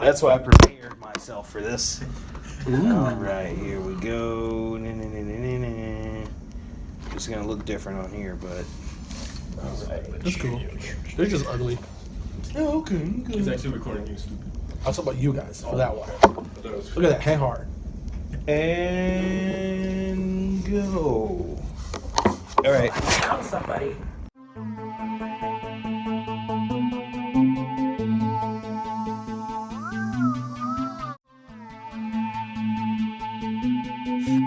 That's why I prepared myself for this. All right, here we go. It's gonna look different on here, but that's cool. They're just ugly. oh, okay. He's actually recording you, stupid. I'll talk about you guys for that one. Look at that, hand hard. And go. All right. Found somebody.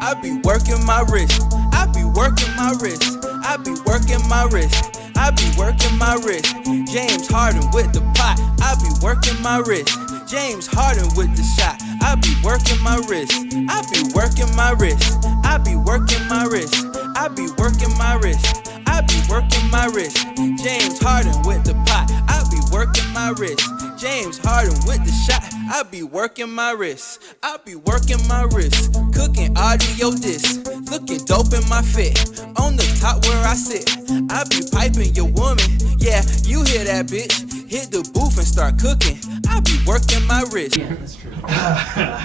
I be working my wrist. I be working my wrist. I be working my wrist. I be working my wrist. James Harden with the pot. I be working my wrist. James Harden with the shot. I be working my wrist. I be working my wrist. I be working my wrist. I be working my wrist. I be working my wrist. James Harden with the pot. I be working my wrist. James Harden with the shot. I be working my wrist. I be working my wrist. Cooking audio disc. Looking dope in my fit. On the top where I sit. I be piping your woman. Yeah, you hear that, bitch. Hit the booth and start cooking. I be working my wrist. Yeah, that's true.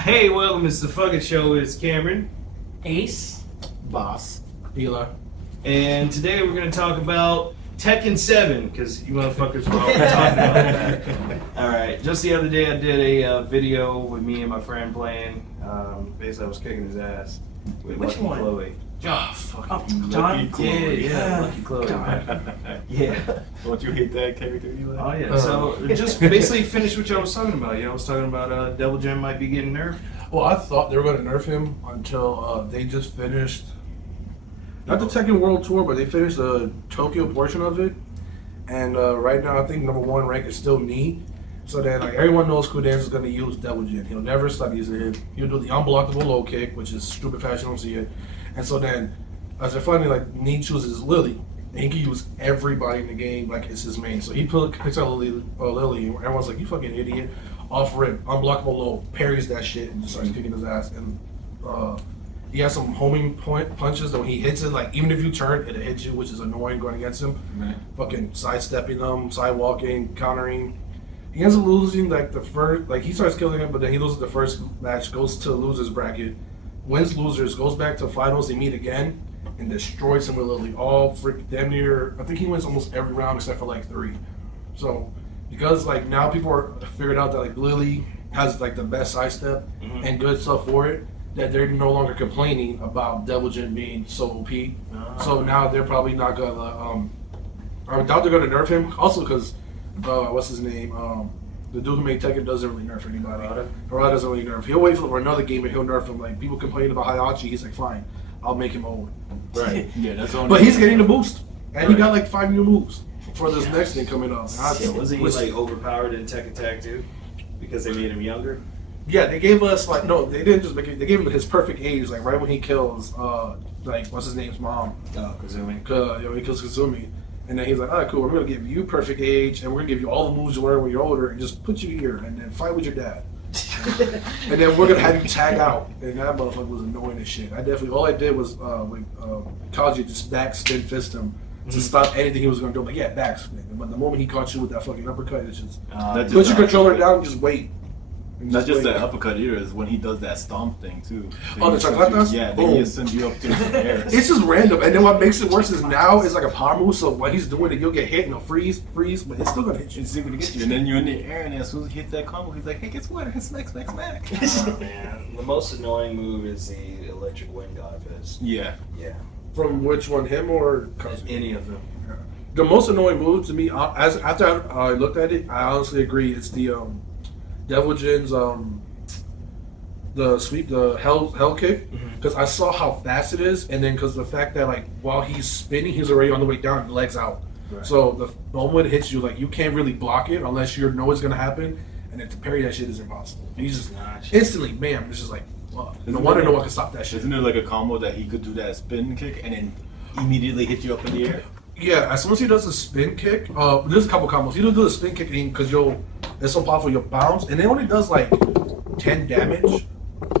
Hey, welcome to the Fuck It Show. It's Cameron. Ace. Boss. Eli. And today we're going to talk about Tekken 7, because you motherfuckers were always talking about that. Alright, just the other day I did a video with me and my friend playing. Basically I was kicking his ass with Which Lucky one? Chloe. Oh, fuck. Oh, John. Yeah, Lucky Chloe. Yeah. Don't you hate that character, Eli? Oh yeah, so just basically finished what y'all was talking about. You know, I was talking about Devil Gem might be getting nerfed. Well, I thought they were going to nerf him until they just finished, not the Tekken World Tour, but they finished the Tokyo portion of it. And right now, I think #1 rank is still me. So then, like, everyone knows Kudance is going to use Devil Gem. He'll never stop using it. He'll do the unblockable low kick, which is stupid fast, you don't see it. And so then, as they're finding, like, Need chooses Lily. And he can use everybody in the game like it's his main. So he picks out Lily, and everyone's like, you fucking idiot. Off rip, unblockable low, parries that shit, and just starts kicking his ass. And he has some homing punches that when he hits it, like, even if you turn, it'll hit you, which is annoying going against him. Right. Fucking sidestepping them, sidewalking, countering. He ends up losing, like, the first, like, he starts killing him, but then he loses the first match, goes to losers bracket, wins losers, goes back to finals, they meet again, and destroys him with Lily. All freaking damn near, I think he wins almost every round except for, like, 3. So, because, like, now people are figured out that, like, Lily has, like, the best sidestep and good stuff for it, that they're no longer complaining about Devil Gem being so OP. So now they're probably not gonna, I doubt they're gonna nerf him. Also because, what's his name? The dude who made Tekken doesn't really nerf anybody. Harada doesn't really nerf. He'll wait for another game and he'll nerf him. Like, people complain about Hayachi, he's like, fine, I'll make him old. Right. Yeah, that's only. But he's getting the boost. And he got like 5 new moves for this next thing coming up. Yeah, wasn't he like overpowered in Tekken Tag 2? Because they made him younger? Yeah, they gave us like, no, they didn't just make it, they gave him his perfect age, like right when he kills like, what's his name's mom? Oh, Kazumi. He kills Kazumi. And then he's like, alright, cool, we're gonna give you perfect age and we're gonna give you all the moves you learn when you're older and just put you here and then fight with your dad. And then we're gonna have you tag out. And that motherfucker was annoying as shit. All I did was Kaji just back spin fist him to stop anything he was gonna do. Like, yeah, back spin. But the moment he caught you with that fucking uppercut, it's just put your controller down and just wait. Not just the uppercut either, is when he does that stomp thing too. Oh, the chocolatas? Yeah, then he sends you up to the air. It's just random, and then what makes it worse is now it's like a power move, so when he's doing it, you'll get hit and it'll freeze, but it's still gonna hit you. It's still gonna get you, and then you're in the air, and as soon as he hits that combo, he's like, hey, guess what? It's smack, smack, smack. Oh, man. The most annoying move is the electric wind god fist. Yeah. Yeah. From which one, him or Kazuya? Any of them. The most annoying move to me, after I looked at it, I honestly agree. It's the Devil Jin's the sweep, the hell kick, because I saw how fast it is, and then because the fact that like while he's spinning, he's already on the way down, legs out. Right. So the moment it hits you, like you can't really block it unless you know it's gonna happen, and then to parry that shit is impossible. And he's just instantly, bam! It's just like, fuck. No wonder no one can stop that shit. Isn't there like a combo that he could do that spin kick and then immediately hit you up in the air? Yeah, as soon as he does a spin kick, there's a couple combos. He'll do the spin kick because it's so powerful, you'll bounce, and it only does like 10 damage,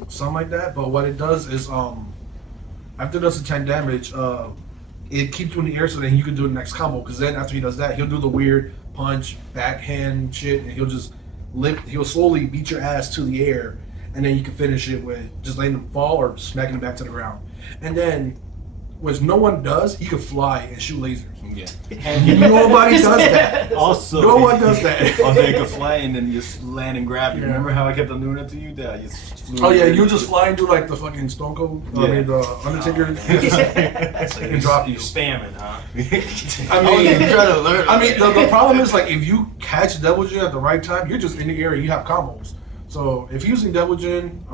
something like that. But what it does is, after it does the 10 damage, it keeps you in the air so then you can do the next combo. Because then after he does that, he'll do the weird punch, backhand shit, and he'll just he'll slowly beat your ass to the air, and then you can finish it with just letting him fall or smacking him back to the ground. And then, which no one does, he can fly and shoot lasers. Yeah. And nobody does that. Also, No one does that. Also, you can fly and then you just land and grab you. Yeah. Remember how I kept on doing that to you? That I just flew Oh yeah, in. you just fly and do like the fucking Stone Cold, I Yeah. mean the Undertaker, So and drop you you. spamming, huh? I mean, trying to learn. I mean, the problem is like if you catch Devil Jin at the right time, you're just in the air and you have combos. So if you're using Devil Jin,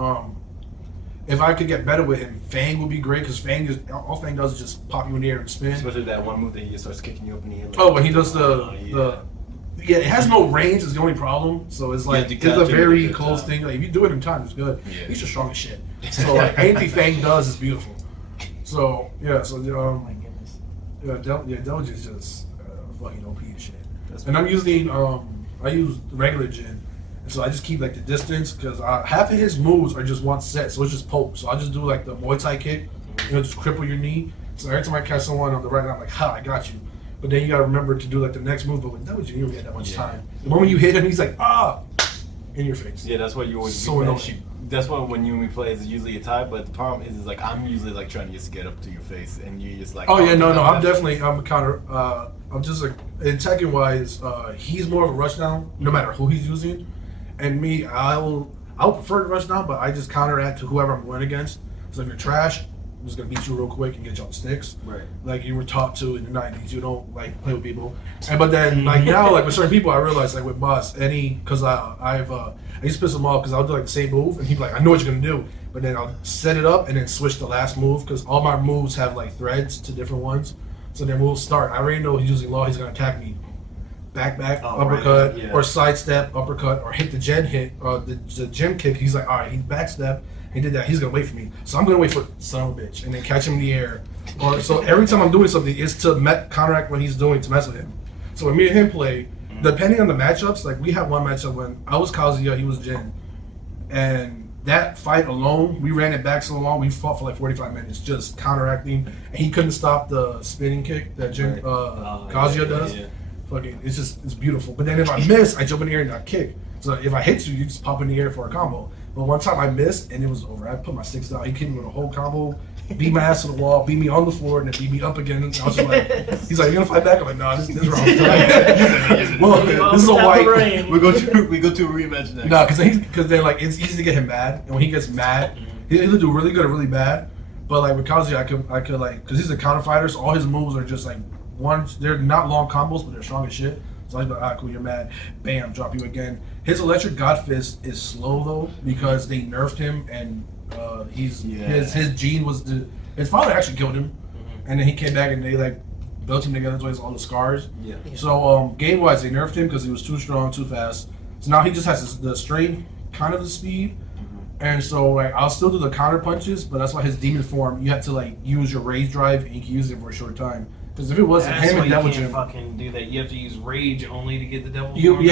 if I could get better with him, Fang would be great because all Fang does is just pop you in the air and spin. Especially that one move that he just starts kicking you up in the air. Like, Oh, when he does yeah. it has no range is the only problem. So it's like to it's catch a him at a very good close time. thing. Like if you do it in time, it's good. Yeah. He's just strong as shit. So like anything Fang does is beautiful. So yeah, so Oh my goodness. Devil Jin's just fucking OP and shit. That's And I'm using I use regular Jin. And so I just keep like the distance because half of his moves are just one set, so it's just poke. So I'll just do like the Muay Thai kick, just cripple your knee. So every time I catch someone on the right, I'm like, ha, I got you. But then you gotta remember to do like the next move. But with Devil Jin, you don't get that much time. The moment you hit him, he's like, ah, in your face. Yeah, that's what you always So do. annoying. That's why when you and me play, it's usually a tie. But the problem is like I'm usually like trying to just get up to your face, and you just like. Oh yeah, no, I'm that's- definitely I'm counter. I'm just like in Tekken wise, he's more of a rush down, no matter who he's using, and me, I'll prefer to rush down, but I just counteract to whoever I'm going against. So if you're trash, I'm just gonna beat you real quick and get you on the sticks. Right. Like you were taught to in the '90s, you don't like play with people. And but then like now, like with certain people, I realize like with Boss, because I used to piss him off because I'll do like the same move, and he'd be like, I know what you're gonna do, but then I'll set it up and then switch the last move because all my moves have like threads to different ones. So then we'll start. I already know he's using law. He's gonna attack me. Back, Oh, uppercut, right, yeah. or sidestep, uppercut, or hit the gen hit, or the gen kick. He's like, all right, he backstep. He did that. He's gonna wait for me. So I'm gonna wait for son of a bitch, and then catch him in the air. Or so every time I'm doing something, it's to counteract what he's doing to mess with him. So when me and him play, depending on the matchups, like we had one matchup when I was Kazuya, he was Jin, and that fight alone, we ran it back so long, we fought for like 45 minutes just counteracting, and he couldn't stop the spinning kick that Jin, Kazuya does. Yeah. Fucking, it's beautiful. But then if I miss, I jump in the air and I kick. So if I hit you, you just pop in the air for a combo. But one time I missed and it was over. I put my sticks down. He kicked me with a whole combo, beat my ass to the wall, beat me on the floor, and then beat me up again. And I was just like, he's like, you gonna fight back? I'm like, nah, this is wrong. Well, this is a white. We go to a rematch next. No, because then like it's easy to get him mad, and when he gets mad, he'll either do really good or really bad. But like with Kazuya, I could like because he's a counter fighter, so all his moves are just like they're not long combos, but they're strong as shit. So I'm like, ah, cool, you're mad. Bam, drop you again. His electric God Fist is slow though because they nerfed him, and his gene was his father actually killed him, and then he came back and they like built him together so he has all the scars. Yeah. So game wise, they nerfed him because he was too strong, too fast. So now he just has the strength, kind of the speed. And so like I'll still do the counter punches, but that's why his demon form you have to like use your rage drive and you can use it for a short time. Because if it wasn't That's him why and you Devil can't Jin, fucking do that. You have to use rage only to get the devil.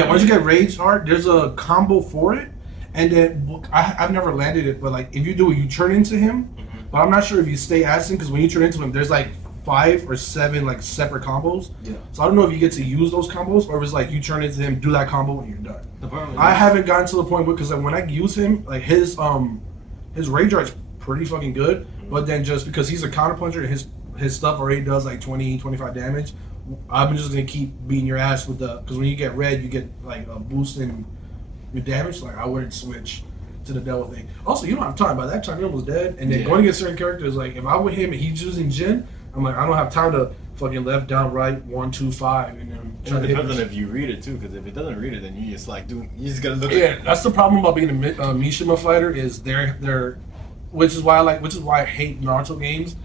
once you get rage hard, there's a combo for it, and then I've never landed it, but like if you do it, you turn into him. But I'm not sure if you stay as him because when you turn into him, there's like 5 or 7 like separate combos. Yeah. So I don't know if you get to use those combos or if it's like you turn into him, do that combo, and you're done. The problem I is- haven't gotten to the point because like, when I use him, like his rage art is pretty fucking good, but then just because he's a counterpuncher and his stuff already does like 20, 25 damage, I'm just gonna keep beating your ass with because when you get red, you get like a boost in your damage. Like I wouldn't switch to the devil thing. Also, you don't have time. By that time, you're almost dead. And then Yeah. going against certain characters, like if I'm with him and he's using Jin, I'm like I don't have time to fucking left, down, right, 1, 2, 5, and then It try to hit. depends on if you read it too, because if it doesn't read it, then you just like you just gotta look. Yeah, that's the problem about being a Mishima fighter is they're which is why I hate Naruto games,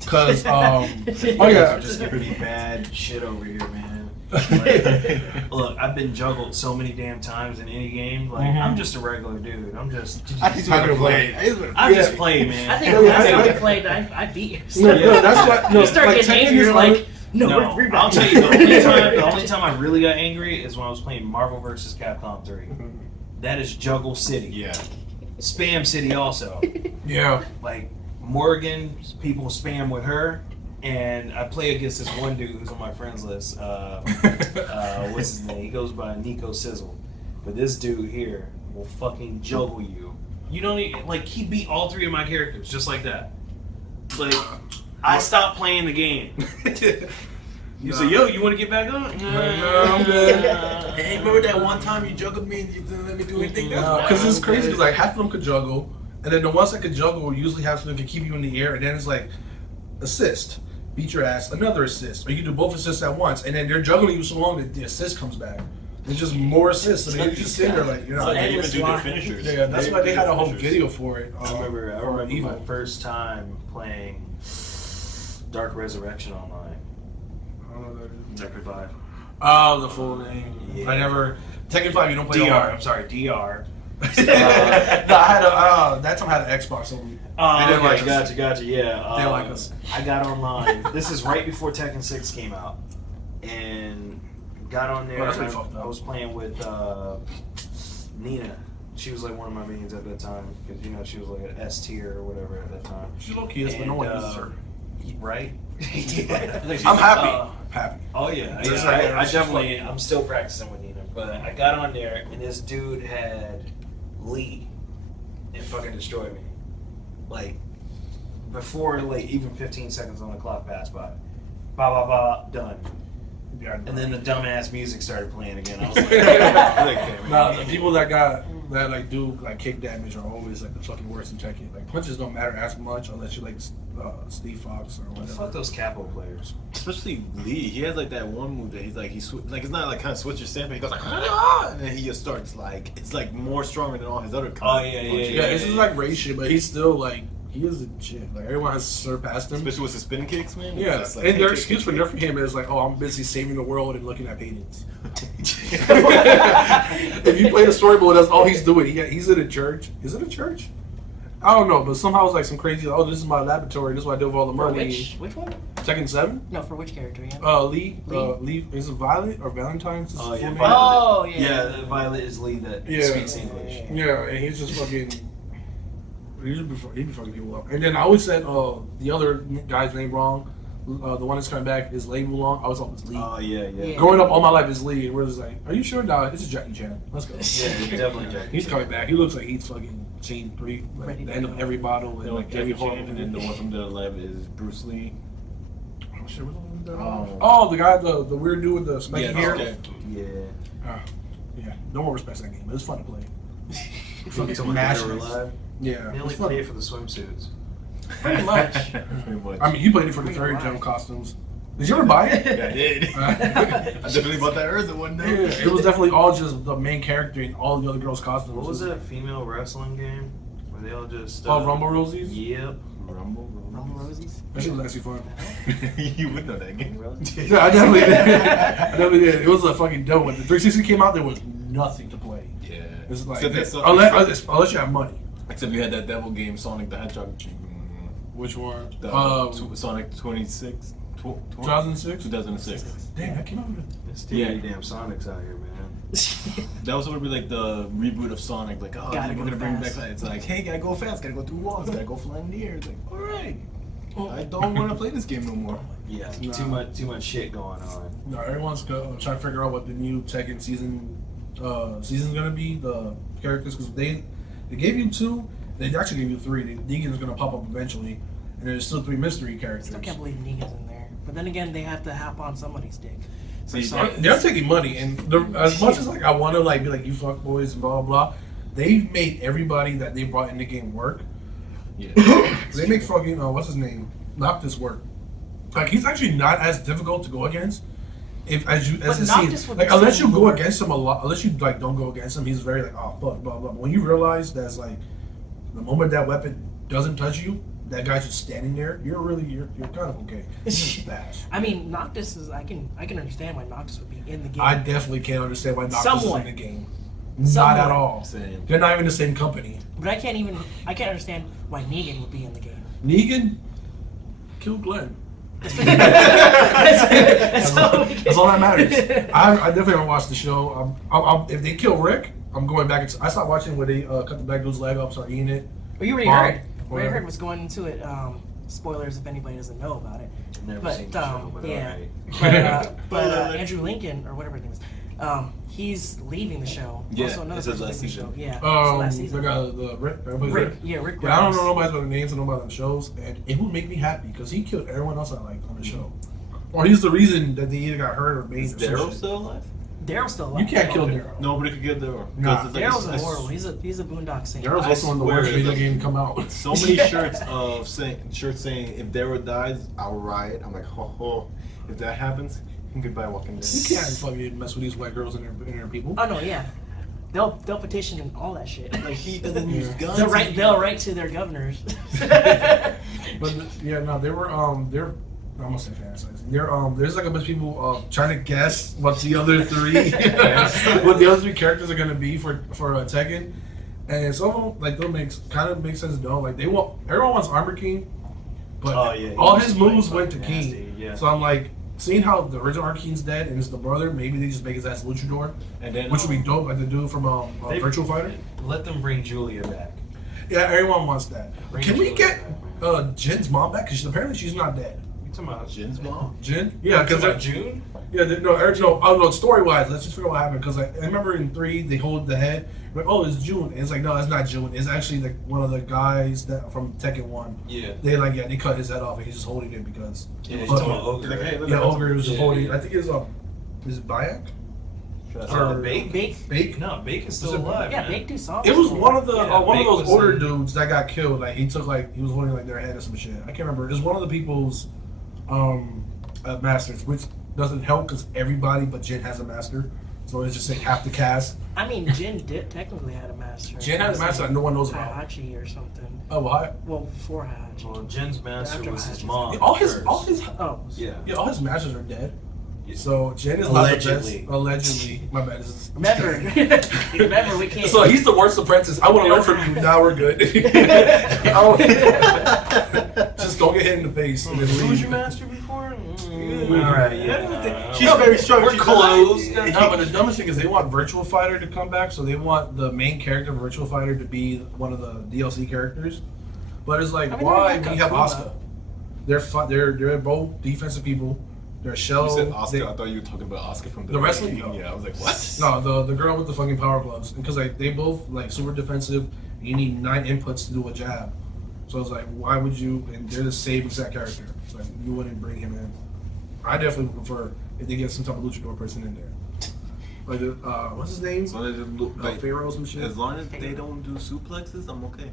because oh yeah, Just pretty bad shit over here, man. Like, look, I've been juggled so many damn times in any game. Like I'm just a regular dude. I'm just I just want to play. I just play, man. I think Yeah, the last yeah, time yeah. we played, I beat you. no, that's why You start like, getting Tekken angry, is you're one of- like, no, No, we're I'll tell you the only time I really got angry is when I was playing Marvel vs. Capcom 3. That is Juggle City. Yeah. Spam City also. yeah. Like Morgan, people spam with her, and I play against this one dude who's on my friends list. What's his name? He goes by Nico Sizzle, But this dude here will fucking juggle you. You don't even, like, he beat all 3 of my characters just like that. Like, I stopped playing the game. You say, yo, you want to get back on? No, I'm good. Hey, remember that one time you juggled me and you didn't let me do anything? Because it's crazy. Because like half of them could juggle, and then the ones that could juggle usually have something to keep you in the air, and then it's like assist, beat your ass, another assist, or you can do both assists at once, and then they're juggling you so long that the assist comes back. It's just more assists, and then you just sit there like you're not. They even endless do their line. finishers. Yeah, that's why they had a whole video for it. I remember for my first time playing Dark Resurrection online. I don't know what that is. Tekken 5. Oh, the full name. Yeah. I never. Tekken 5, you don't play DR, online. I'm sorry, DR. No, I had a. That time I had an Xbox only. Oh, They didn't okay, like us. gotcha, yeah. They didn't like us. I got online. This is right before Tekken 6 came out. And got on there. Oh, that's and pretty fucked up. I was playing with Nina. She was like one of my mains at that time. Because, you know, she was like an S tier or whatever at that time. She's low key, but no one uses her. Right? Yeah. I'm happy. Happy. Oh yeah, Just yeah, like, I she's definitely. fucking- I'm still practicing with Nina, but I got on there and this dude had Lee and fucking destroyed me. Like before, like even 15 seconds on the clock passed by. Ba ba ba, done. Yeah, And then the dumbass music started playing again. I was like, nah, the people that like do like kick damage are always like the fucking worst in Tekken. Like punches don't matter as much unless you like Steve Fox or whatever. fuck those capo players. Especially Lee, he has like that one move that he's like like it's not like kind of switcher stance, but he goes like ah, and then he just starts like it's like more stronger than all his other. Oh, yeah, Yeah, it's just like race shit, but he's still like he is a shit. Like everyone has surpassed him. Especially with his spin kicks, man. Yeah, It's like, and their hey, excuse for kick, nerfing him is like, oh, I'm busy saving the world and looking at paintings. kick. If you play the story mode, that's all he's doing. He's in a church. Is it a church? I don't know, but somehow it's like some crazy. Oh, this is my laboratory. This is what I do with all the For money. which one? Tekken 7. No, for which character? Yeah. Lee. Lee. Is it Violet or Valentine's? Is Oh his yeah, full name? Violet. Oh, yeah. Yeah, Violet is Lee that Yeah. speaks English. Yeah, and he's just fucking. He'd be fucking people up. And then I always said the other guy's name wrong. The one that's coming back is Lei Wulong. I always thought it was Lee. Oh yeah. Yeah. Growing up all my life is Lee, and we're just like, are you sure? Nah, it's a Jackie Chan. Let's go. Yeah, definitely Jack. He's coming back. He looks like he's fucking seen like Ready the to end go. of every bottle and like every horror and then the one from the left is Bruce Lee. Oh, shit, what's the one? Oh. Oh, the guy, the weird dude with the spiky hair. okay. Yeah. Yeah, no one respects that game. But it's fun to play. Fucking Someone smash that are it. alive. Yeah, They only it's fun. play it for the swimsuits. Pretty much. Pretty much. I mean, you played it for the Pretty fairy much. tale costumes. Did you ever buy it? Yeah, I did. I definitely bought that Urza one Yeah, day. it was definitely all just the main character in all the other girls' costumes. What was that female wrestling game where they all just? Oh, Rumble Rosies? Yep. Rumble. Rumble Rosies? That shit was actually fun. You would know that game. Yeah, I definitely did. I definitely did. It was a fucking dope. When the 360 came out, there was nothing to play. Yeah. It's like, Except that unless you have money. except you had that devil game, Sonic the Hedgehog. Which one? Sonic 26. 2006? 2006. Damn, that came out with It's too many damn Sonics out here, man. That was going to be like the reboot of Sonic. Like, oh, Gotta we're go going to bring fast. back. It's like, hey, gotta go fast, gotta go through walls, gotta go flying in the air. It's like, all right. I don't want to play this game no more. Yeah. Nah. Too much shit going on. No, everyone's trying to figure out what the new Tekken season's gonna be. The characters, because they gave you 2. They actually gave you 3. Negan's gonna pop up eventually, and there's still 3 mystery characters. Still can't believe Negan's in there. But then again, they have to hop on somebody's dick. See, They're taking money, and as much as like I want to like be like you fuck boys and blah blah blah, they've made everybody that they brought in the game work. yeah. They make fucking what's his name Noctis work. Like he's actually not as difficult to go against. As it Noctis seems, would like be unless so you go more- against him a lot, unless you like don't go against him, he's very like oh fuck blah blah. But when you realize that's like the moment that weapon doesn't touch you, that guy's just standing there. You're kind of okay. He's just fast. I mean, Noctis is. I can understand why Noctis would be in the game. I definitely can't understand why Noctis Someone. is in the game. Someone. Not at all. Same. They're not even the same company. But I can't understand why Negan would be in the game. Negan killed Glenn. That's all we That's all that matters. I definitely don't watch the show. If they kill Rick, I'm going back. I stopped watching where they cut the black dude's leg up, start eating it. Well, you already Mom, heard. What I whatever. heard was going into it. Spoilers if anybody doesn't know about it. Never But seen the show, but yeah. alright. But Andrew Lincoln or whatever his name is, He's leaving the show. Yeah, Also, another it's his person's last leaving the season. show. Yeah, it's the last season. the Rick. Rick. Yeah, Rick. Yeah, I don't Grimes. know nobody's about the names. I know about them shows, and it would make me happy because he killed everyone else I liked on the show. Or he's the reason that they either got hurt or made. Is or some Daryl shit. still alive? Daryl's still alive. You can't kill Daryl. Nobody could get Daryl. Nah. 'Cause it's like- Daryl's I horrible. He's a boondock singer. Daryl's I also one of the swear worst video that- game to come out. So many shirts saying if Daryl dies, I'll riot. I'm like, ho ho. If that happens, goodbye Walking Dead. You can't fucking mess with these white girls and their people. Oh no, yeah. They'll petition and all that shit. Like he doesn't use guns. They'll write to their governors. But yeah, no, they were they're I almost say fantasizing. There's like a bunch of people trying to guess what the other three characters are gonna be for Tekken, and some of them like they'll make sense. Don't like everyone wants Armor King, but all his moves went to King. Yeah. So I'm like seeing how the original Armor King's dead and it's the brother. Maybe they just make his ass Luchador, And then which would be dope, like the dude from Virtual Fighter. Let them bring Julia back. Yeah, everyone wants that. Bring Can we Julia get back. Jin's mom back? Because apparently she's not dead. You talking about Jin's mom? Jin? Yeah, because June? yeah, story wise, let's just figure out what happened. Because I remember in 3 they hold the head, like, oh, it's June. And it's like, no, it's not June. It's actually like one of the guys that from Tekken 1. Yeah. They cut his head off and he's just holding it because. Yeah, he's but- talking about Ogre. Like, hey, look yeah, at Ogre was just Yeah, holding. yeah. I think it's is it Bayak? Or Bake? Bake. No, Bake is still Is it- alive. Yeah, man. Big do songs. It was one of the Yeah, one of Bake those was older in- dudes that got killed. Like he took he was holding like their head or some shit. I can't remember. It was one of the people's masters, which doesn't help because everybody but Jin has a master. So it's just like half the cast. I mean, Jin did technically had a master. Jin had a master that no one knows about. Heihachi or something. Oh, what? Well, before Heihachi. Well, Jin's master After was his Heihachi's- mom. All his first. Oh. Yeah. all his masters are dead. Yeah. So Jin is Allegedly. not the best. Allegedly, my bad. This is- Remember, we can't. So he's the worst apprentice. I want to learn from you. Now we're good. Just don't get hit in the face. And then Who was leave. your master before? Alright, yeah. She's very strong. We're She's close. alive. No, but the dumbest thing is they want Virtual Fighter to come back, so they want the main character of Virtual Fighter to be one of the DLC characters. But it's like, I mean, why they're we have Kakuma. Asuka? They're both defensive people. They're Shell. You said Oscar. they- I thought you were talking about Oscar from The wrestling? King. Yeah, I was like, what? no, the girl with the fucking power gloves, because like they both like super defensive. You need 9 inputs to do a jab. So it's like, why would you? And they're the same exact character. It's like you wouldn't bring him in. I definitely prefer if they get some type of luchador person in there. Like what's his name? As long as, it look, like, Pharaoh or some shit. as long as they don't do suplexes, I'm okay.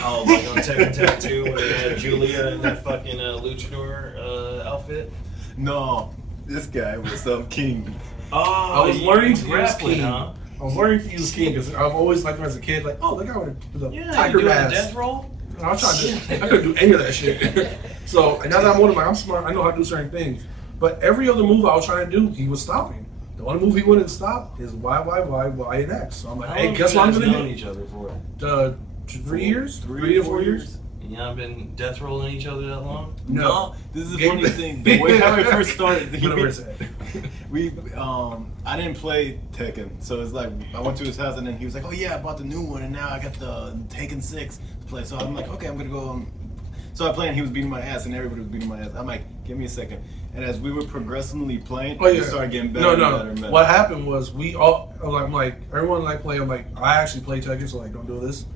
Oh, like on Tekken Tag 2 when they had Julia in that fucking luchador outfit? No, this guy was king. Oh, I was learning to use grappling, King. huh? I was learning to use King because I've always liked him as a kid. Like, oh, the guy with the Yeah, tiger you doing a mask. death roll? I was trying to. I couldn't do any of that shit. So now that I'm older, I'm smart. I know how to do certain things. But every other move I was trying to do, he was stopping. The only move he wouldn't stop is Y, and X. So I'm like, How hey, long guess you what I'm guys gonna known do? each other for? 3 years? 3 to 4 years? And y'all been death rolling each other that long? No, this is the Game- funny thing. The way how I first started, Whatever it said. I didn't play Tekken, so it's like I went to his house and then he was like, "Oh yeah, I bought the new one and now I got the Tekken 6 to play." So I'm like, "Okay, I'm gonna go." So I played and he was beating my ass and everybody was beating my ass. I'm like, "Give me a second." And as we were progressively playing, Oh, yeah. we started getting better No, and no. better and better. What happened was we all, I'm like, everyone like play. I'm like, I actually play Tekken, so like, don't do this.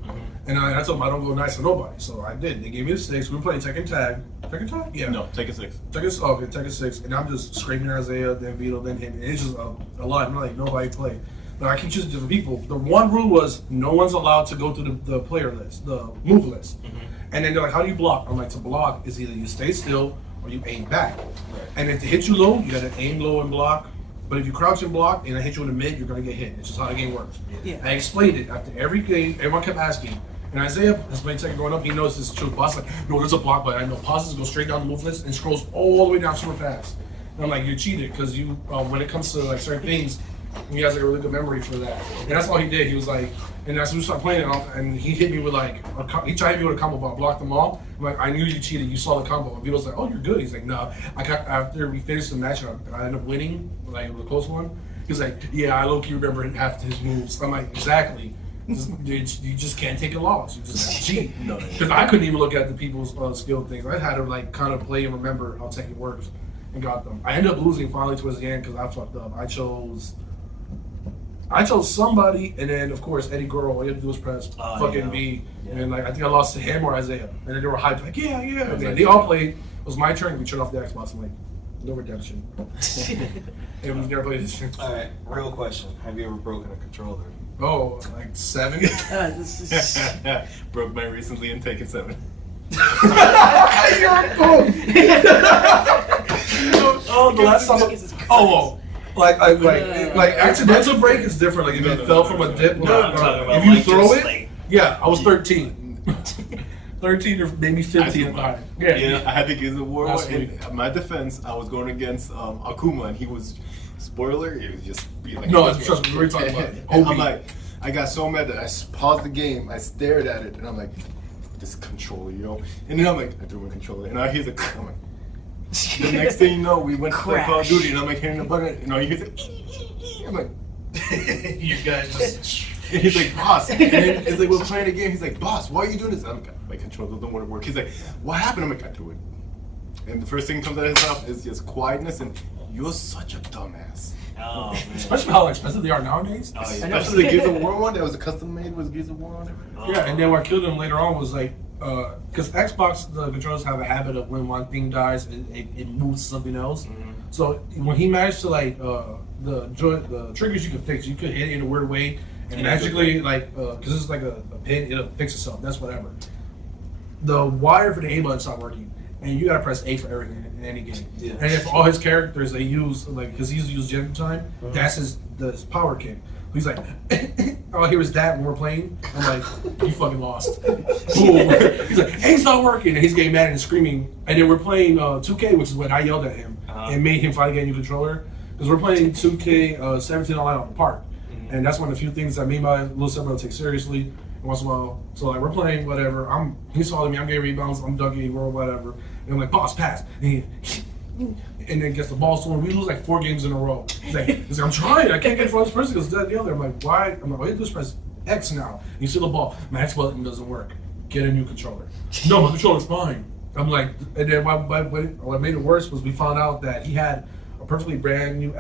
And I told them I don't go nice to nobody, so I did. They gave me the stakes. We were playing Tekken Tag. Tekken Tag? Yeah. No, Tekken 6. Tekken 6, and I'm just scraping Isaiah, then Vito, then him. And it's just a lot. I'm like, nobody play. But I keep choosing different people. The one rule was no one's allowed to go through the player list, the move list. And then they're like, how do you block? I'm like, to block is either you stay still or you aim back. And if they hit you low, you gotta aim low and block. But if you crouch and block and I hit you in the mid, you're gonna get hit. It's just how the game works. Yeah. I explained it after every game. Everyone kept asking. And Isaiah has played Tekken growing up. He knows this is true. Boss like, no, there's a block button. I know pauses go straight down the move list and scrolls all the way down super fast. And I'm like, you cheated because you, when it comes to like certain things, he has like a really good memory for that. And that's all he did. He was like, and as we started playing it, and he hit me with like, he tried to hit me with a combo, but I blocked them all. I'm like, I knew you cheated. You saw the combo. And Vito's like, oh, you're good. He's like, no. After we finished the match, and I ended up winning, like with a close one. He's like, yeah, I low-key remember half his moves. I'm like, exactly. You just can't take a loss. You just cheat. No. Because I couldn't even look at the people's skill things. I had to like kind of play and remember how Tekken works and got them. I ended up losing finally towards the end because I fucked up. I chose I chose somebody, and then of course Eddie Guerrero. All you have to do is press fucking B, and like I think I lost to him or Isaiah, and then they were hyped like yeah. And then they all played. It was my turn. We turned off the Xbox. I'm like, no redemption. And we've never played this. All right, real question: have you ever broken a controller? Oh, like 7. This is Broke mine recently in Taken 7. Oh, the last time. Jesus Christ. Oh, like accidental break is different. Like if it fell from a dip, No, I'm talking about if you like throw just it. like- Yeah, I was 13. 13 or maybe 15 at the time. Yeah, I had to give the war. That's In sweet. my defense, I was going against Akuma, and he was spoiler. It was just be like No, trust me, we're talking about And OP. I'm like, I got so mad that I paused the game. I stared at it, and I'm like, this controller, yo. And then I'm like, I threw my controller, and I hear the. I'm like, the next thing you know, we went to play Call of Duty, and I'm like hitting the button, and all you hear is like, I'm like. You guys just. And he's like, boss. And then it's like, we're playing a game. He's like, boss, why are you doing this? I'm like, my controller don't want to work. He's like, what happened? I'm like, I threw it. And the first thing that comes out of his mouth is just quietness and you're such a dumbass. Oh man. Especially how expensive they are nowadays. Oh, yeah. Especially the Gears of War one that was a custom made was Gears of War on it. Yeah, and then what killed him later on was like, because Xbox, the controllers have a habit of when one thing dies, it moves to something else. Mm-hmm. So when he managed to like, the triggers you could fix, you could hit it in a weird way, and magically like, because it's like a pin, it'll fix itself. That's whatever. The wire for the A button stopped working, and you gotta press A for everything in any game. Yeah. And if all his characters they use like, because he's used Gen time, that's his power kick. He's like, all I hear is that when we're playing. I'm like, you fucking lost. Boom. He's like, A's not working, and he's getting mad and screaming. And then we're playing 2K, which is when I yelled at him and made him finally get a new controller. Because we're playing 2K 17 online on the park. And that's one of the few things that me and my little sibling will take seriously once in a while. So like we're playing whatever. He's following me. I'm getting rebounds. I'm dunking or whatever. And I'm like, boss, pass. And then gets the ball stolen. We lose like 4 games in a row. He's like I'm trying. I can't get in front of this person because that the other. I'm like, why? I'm like, all you do is press X now. And you see the ball. My X button doesn't work. Get a new controller. No, my controller's fine. I'm like, and then what made it worse was we found out that he had a perfectly brand new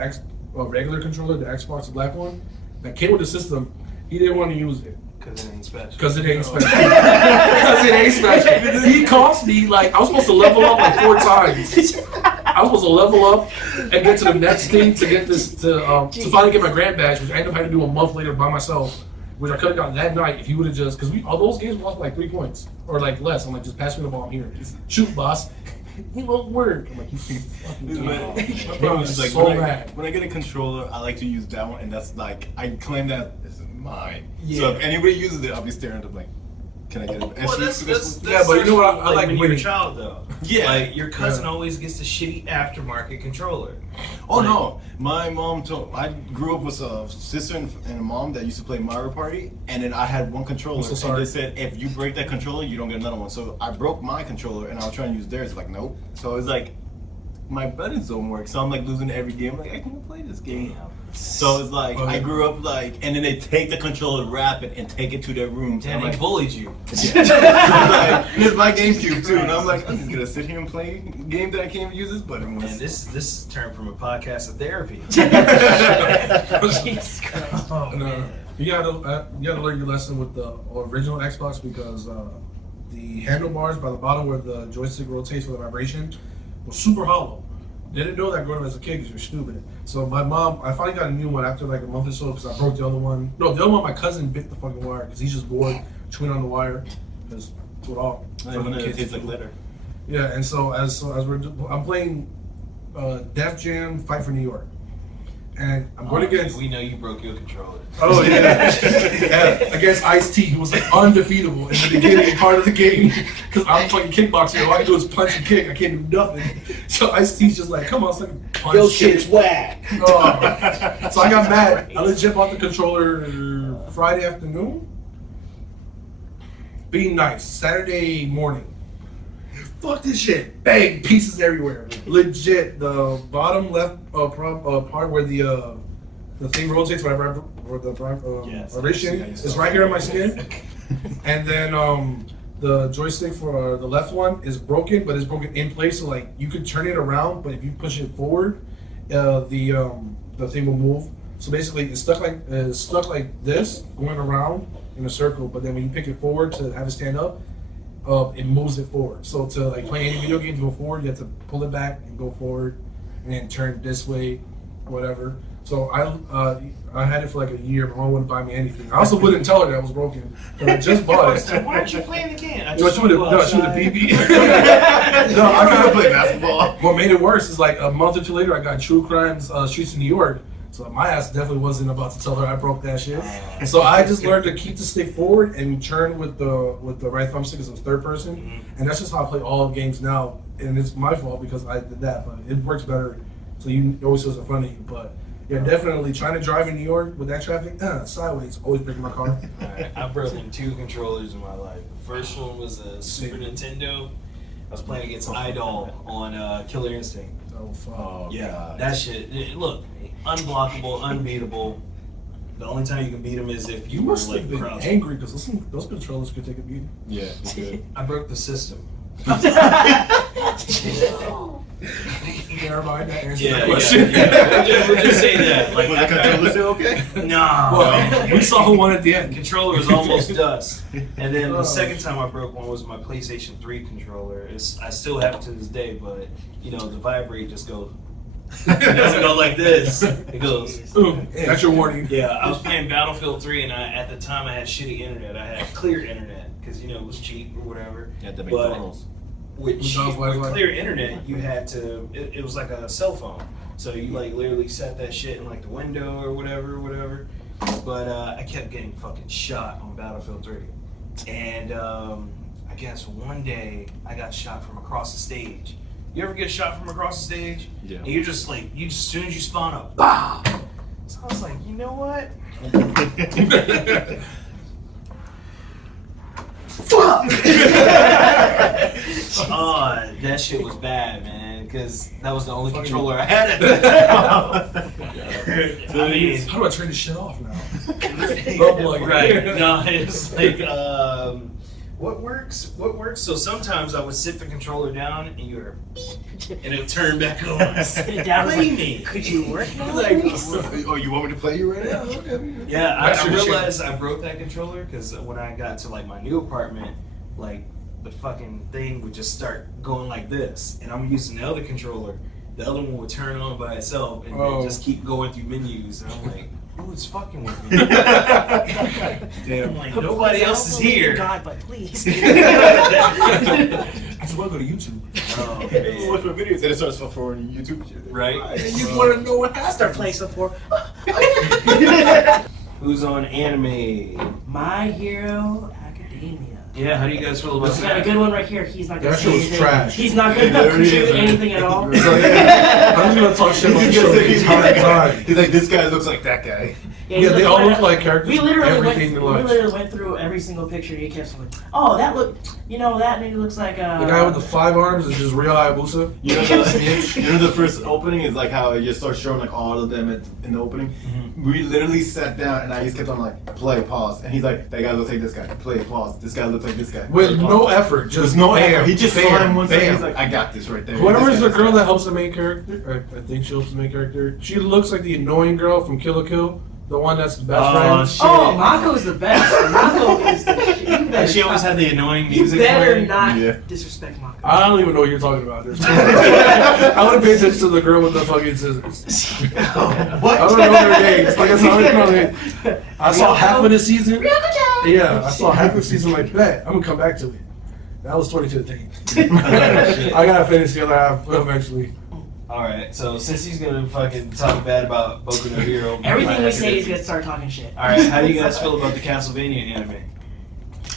regular controller, the Xbox, the black one, that came with the system. He didn't want to use it. Because it ain't special. Because it ain't special. Because it ain't special. He cost me like I was supposed to level up like 4 times. I was supposed to level up and get to the next thing to get this to finally get my grant badge, which I ended up having to do a month later by myself, which I could have gotten that night if he would have just because all those games lost like 3 points or like less. I'm like, just pass me the ball. I'm here. Shoot, boss. He won't work. I'm like, you fucking My idiot. problem is like So when mad. I get a controller, I like to use that one, and that's like I claim that this is mine. Yeah. So if anybody uses it, I'll be staring at them like, can I get it? Well, that's Yeah, but you know what? I like when you're a winning. child though. Yeah. Like your cousin Yeah. always gets the shitty aftermarket controller. Oh no, my mom told. I grew up with a sister and a mom that used to play Mario Party, and then I had one controller. I'm so And sorry. they said if you break that controller, you don't get another one. So I broke my controller, and I was trying to use theirs. Like nope. So it's like my buttons don't work. So I'm like losing every game. Like I can't play this game. So it's like I grew up like, and then they take the controller, wrap it, and take it to their room. Damn, I'm they like, bullied you. yeah. So like, it's my GameCube too, and I'm like, I'm just gonna sit here and play a game that I can't even use this button. Man, this turned from a podcast to therapy. Jesus Christ. Oh, And, man. you gotta learn your lesson with the original Xbox because the handlebars by the bottom where the joystick rotates for the vibration was super hollow. Didn't know that growing up as a kid because you're stupid. So my mom, I finally got a new one after like a month or so because I broke the other one. No, the other one my cousin bit the fucking wire because he's just bored chewing on the wire. Because that's what all fucking It kids tastes like do. litter. Yeah, and so as I'm playing Def Jam Fight for New York, and I'm going against. We know you broke your controller. Oh yeah, against Ice-T, who was like undefeatable in the beginning part of the game because I'm fucking kickboxing. All I can do is punch and kick. I can't do nothing. So Ice-T's just like, come on, son, punch. Yo, kick. shit's whack. Oh. So I got mad. I legit bought the controller Friday afternoon. Being nice, Saturday morning. Fuck this shit. Bang, pieces everywhere. Legit, the bottom left part where the thing rotates, whatever, or the vibration is right here on my skin. And then the joystick for the left one is broken, but it's broken in place, so like you could turn it around, but if you push it forward, the thing will move. So basically, it's stuck like this, going around in a circle. But then when you pick it forward to have it stand up, it moves it forward. So to like play any video game to go forward, you have to pull it back and go forward, and then turn this way, whatever. So I had it for like a year. My mom wouldn't buy me anything. I also wouldn't tell her that it was broken. But I just bought it. Why aren't you playing the game? I No, just she would have BB. No, I gotta play basketball. What made it worse is like a month or two later, I got True Crimes Streets of New York. So my ass definitely wasn't about to tell her I broke that shit. So I just learned to keep the stick forward and turn with the right thumbstick because it was third person, and that's just how I play all games now. And it's my fault because I did that, but it works better. So you always feels in front of you, but. Yeah, definitely. Trying to drive in New York with that traffic, sideways. Always breaking my car. Alright, I've broken 2 controllers in my life. The first one was a Super Nintendo. I was playing against Idol on Killer Instinct. Oh, fuck. Oh, Yeah, God. that shit. Look, unblockable, unbeatable. The only time you can beat him is if You you were must have like been crouched. angry because those controllers could take a beating. Yeah, it's good. I broke the system. Never mind, that answers Yeah, that yeah, question. yeah. We'll just say that. Like, Was the controller still okay? nah. Well, we saw who won at the The end. controller was almost dust. And then Oh. the second time I broke one was my PlayStation 3 controller. I still have it to this day, but the vibrate just goes. It doesn't go like this. It goes. Ooh, that's your warning. Yeah, I was playing Battlefield 3, and at the time I had shitty internet. I had clear internet because it was cheap or whatever. Yeah, the But McDonald's. with McDonald's Wi-Fi. clear internet, you had to. It was like a cell phone, so you like literally set that shit in like the window or whatever. But I kept getting fucking shot on Battlefield 3, and I guess one day I got shot from across the stage. You ever get shot from across the stage? Yeah. And you're just like, as soon as you spawn up, bah! So I was like, you know what? Fuck! Oh, that shit was bad, man, because that was the only controller I had at the time. I mean, How do I turn this shit off now? right. No, it's like, what works? So sometimes I would sit the controller down and you hear beep, and it'll turn back on. Sit it down. Play Like, me. could you work now? Like, Oh, you want me to play you right now? Okay. yeah, That's I your shit. realized I broke that controller because when I got to like my new apartment, like the fucking thing would just start going like this, and I'm using the other controller. The other one would turn on by itself and then just keep going through menus, and I'm like, who's fucking with me? Damn. Like, nobody else is here. God, but please. I just want to go to YouTube. Oh, Watch man. my videos and it starts forwarding YouTube shit. Right? And you want to know what happened. Start playing some for Who's on anime? My Hero Academia. Yeah, how do you guys feel about We got a that? good one right here. He's not gonna That say shit was anything. trash. He's not gonna There it contribute is, man. anything at all. I'm just gonna talk shit about the show the entire time. He's like, this guy looks like that guy. Yeah, he's they all like- look like characters. We literally everything in life. went through every single picture. And he kept saying, "Oh, that look, that maybe looks like The guy with the 5 arms is just real Hayabusa. You know the first opening is like how it just starts showing like all of them in the opening. We literally sat down and I just kept on like play, pause, and he's like, that guy looks like this guy. Play, pause. This guy looks like this guy. With Play, no pause. effort, just There's no bam, effort. He just bam, saw him one second. bam. He's like, I got this right there. Whoever is This the guy, girl this that guy. helps the main character, I think she helps the main character. She looks like the annoying girl from Kill la Kill, the one that's the best friend. shit. Oh, Mako's the best. Mako is the shit. You And better she always stop. had the annoying You music. better playing. not Yeah. disrespect Mako. I don't even know what you're talking about. I want to pay attention to the girl with the fucking scissors. What? I don't know their names. Like, that's how I know it. I saw half of the season. Yeah, I saw half of the season. Like, bet I'm gonna come back to it. That was 2015. I gotta finish the other half eventually. Alright, so since he's gonna fucking talk bad about Boku no Hero, Everything we say is gonna start talking shit. Alright, how do you guys feel about the Castlevania anime?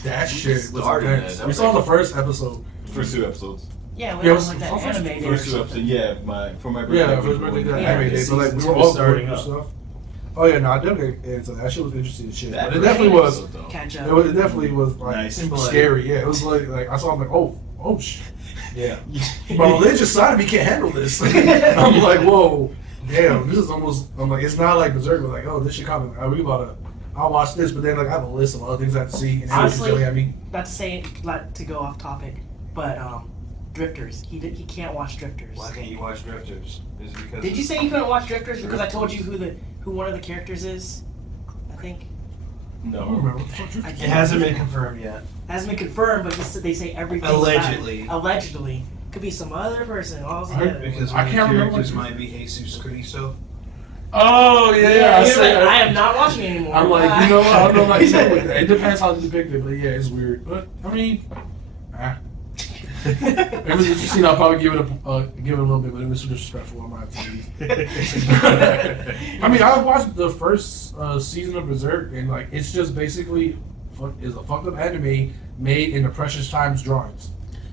That shit was Started intense. that. We saw the first episode. First 2 episodes. Yeah, we Yeah, don't like that first- anime day or First 2 something. episodes. Yeah, for my birthday. Yeah, for his birthday, that Yeah, anime day. So like we season were two all starting starting up. stuff. Oh yeah, no, I definitely into that. Shit was interesting as shit. That But it definitely was. Catch up. It definitely was like Nice. scary. Yeah, it was like I saw him like oh shit. Yeah. My religious side of me can't handle this. I'm like, whoa, damn, this is almost. I'm like, it's not like Berserk, but like, oh, this shit coming. We about to. I'll watch this, but then like I have a list of other things I have to see. And Honestly, yelling at me. not to say, not to go off topic, but Drifters. He can't watch Drifters. Why can't you watch Drifters? Is it because Did you say you couldn't watch Drifters because I told you who who one of the characters is? I think I don't No. remember what the fuck you I It can't- hasn't been confirmed yet. hasn't been confirmed, but just they say everything. Allegedly. Allegedly, could be some other person. All I heard- together. Because I one of the can't remember characters what- might be Jesus Cristo. Oh Yeah, I say- I am not watching it anymore. I'm like, you know what? I don't know like it depends how it's depicted, but yeah, it's weird. But I mean, if it was interesting, I'll probably give it a little bit, but it was disrespectful. I'm not to leave. I mean, I watched the first season of Berserk, and like, it's just basically is a fucked up anime made in the precious times drawings.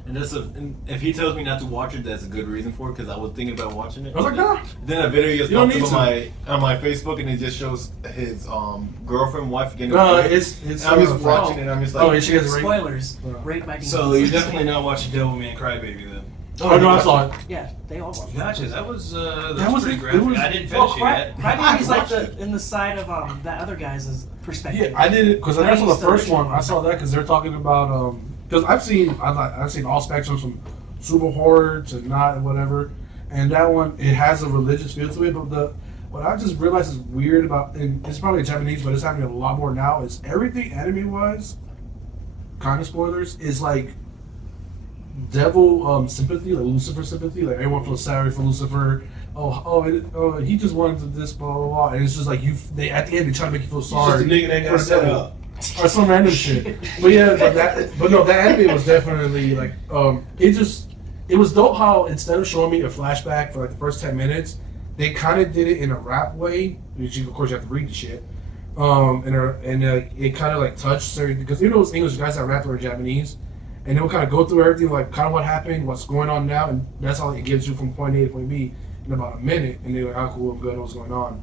And and if he tells me not to watch it, that's a good reason for it, because I was thinking about watching it. I was like, nah. Then a video just You don't popped up need on my Facebook, and it just shows his girlfriend, wife getting. No, raped. it's. And I'm just watching it. And I'm just like, Oh, and she gets raped. Spoilers. Yeah. Rape by demons. So you're definitely not watching Devilman Crybaby then. Oh no, I saw it. Yeah, they all watch. Gotcha. That was was pretty it. graphic. It was- I didn't Well, finish it yet. Crybaby's like watched it. in the side of that other guy's perspective. Yeah, I did it because I saw the used to first one. original I saw that because they're talking about because I've seen all spectrums from super horror to not whatever, and that one it has a religious feel to it. But what I just realized is weird about, and it's probably Japanese, but it's happening a lot more now. Is everything anime wise, kind of spoilers, is like devil sympathy, like Lucifer sympathy. Like everyone feels sorry for Lucifer. He just wanted to this blah blah blah, and it's just like they at the end they try to make you feel sorry. Just a nigga that got for set devil. up. Or some random shit. But yeah, but no, that anime was definitely like it was dope how instead of showing me a flashback for like the first 10 minutes, they kind of did it in a rap way, which of course you have to read the shit. It kind of like touched certain, because you know those English guys that rap are Japanese, and they'll kind of go through everything like kind of what happened, what's going on now, and that's how it gets you from point A to point B in about a minute, and they're like, oh cool, I'm good, what's going on.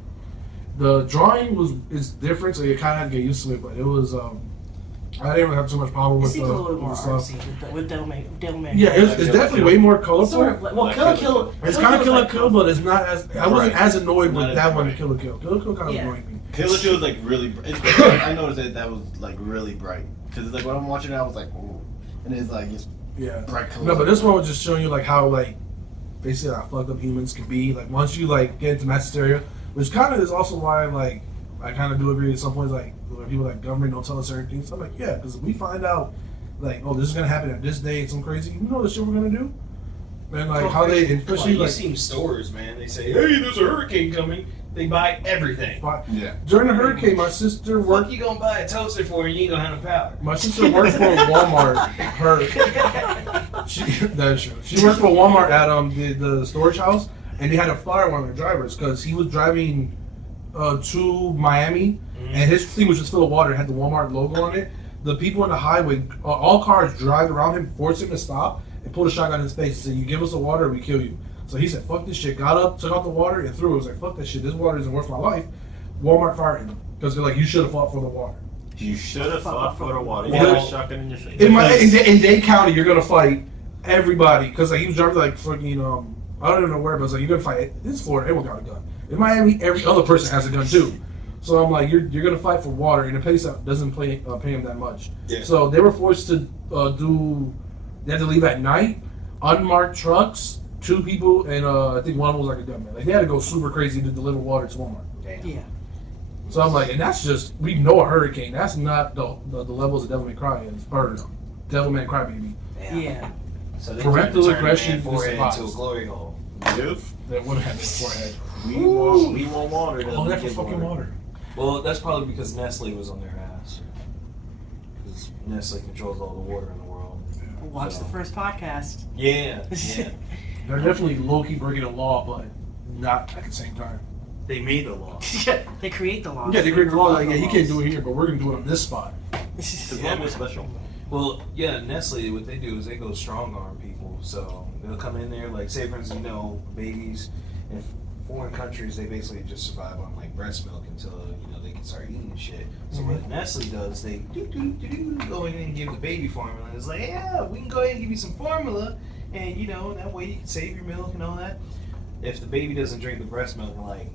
The drawing is different, so you kind of have to get used to it. But it was, I didn't really have too much problem It with seems a little bit more the stuff. artsy with Devilman. Yeah, it's definitely way more colorful. Sort of like, well, Kill la Kill. It's kind of Kill la Kill, but it's not as. I wasn't Right. as annoyed It's with not that as one. bright. Kill la Kill. Kill la Kill kind of Yeah. annoyed me. Kill la Kill was like really bright. I noticed that was like really bright, because like when I'm watching it, I was like, ooh, and it's like just Yeah. bright colors. No, but this one was just showing you like how like basically how fucked up humans can be. Like once you like get into mass hysteria, which kind of is also why like I kind of do agree at some points like when people like government don't tell us certain things. I'm like yeah, because we find out like oh this is gonna happen at this day and some crazy. You know the shit we're gonna do. And like how they especially You like seen stores, man. They say, hey, there's a hurricane coming. They buy everything. Yeah. during the hurricane, my sister What worked. you gonna buy a toaster for and you ain't gonna have no power? My sister worked for Walmart. That is true. She worked for Walmart at the storage house, and they had to fire one of their drivers because he was driving to Miami, and his thing was just full of water. It had the Walmart logo on it. The people on the highway, all cars drive around him, forced him to stop, and pulled a shotgun in his face and said, "You give us the water, or we kill you." So he said, "Fuck this shit." Got up, took out the water, and threw it. Was like, "Fuck this shit. This water isn't worth my life." Walmart fired him because they're like, "You should have fought for the water." You should have fought for the water. You Well, got a shotgun in your face. In Dade County, you're gonna fight everybody because like, he was driving like fucking I don't even know where, but it's like you're gonna fight. This is Florida, everyone got a gun. In Miami, every other person has a gun too. So I'm like, you're gonna fight for water in a place that doesn't pay them that much. Yeah. So they were forced to They had to leave at night, unmarked trucks, 2 people, and I think one of them was like a gunman. Like they had to go super crazy to deliver water to Walmart. Yeah. So I'm like, and that's just we know a hurricane. That's not the levels of Devilman Cry is, or Devilman Crybaby. Yeah. So they Parental turned aggression man forehead is into a glory hole. Yep. That would have had his forehead. We want water. Oh, that's for fucking water. Well, that's probably because Nestle was on their ass. Because Nestle controls all the water in the world. Watch the first podcast. Yeah, yeah. They're definitely low-key breaking the law, but not at the same time. They made the law. They create the law. Yeah, they break the law. Like, yeah, you can't do it here, but we're gonna do it on this spot. Because law was special. Well, yeah, Nestle, what they do is they go strong arm people. So they'll come in there, like, say, for instance, babies in foreign countries, they basically just survive on, like, breast milk until, they can start eating shit. So what Nestle does, they go in and give the baby formula. And it's like, yeah, we can go ahead and give you some formula, and, that way you can save your milk and all that. If the baby doesn't drink the breast milk in, like,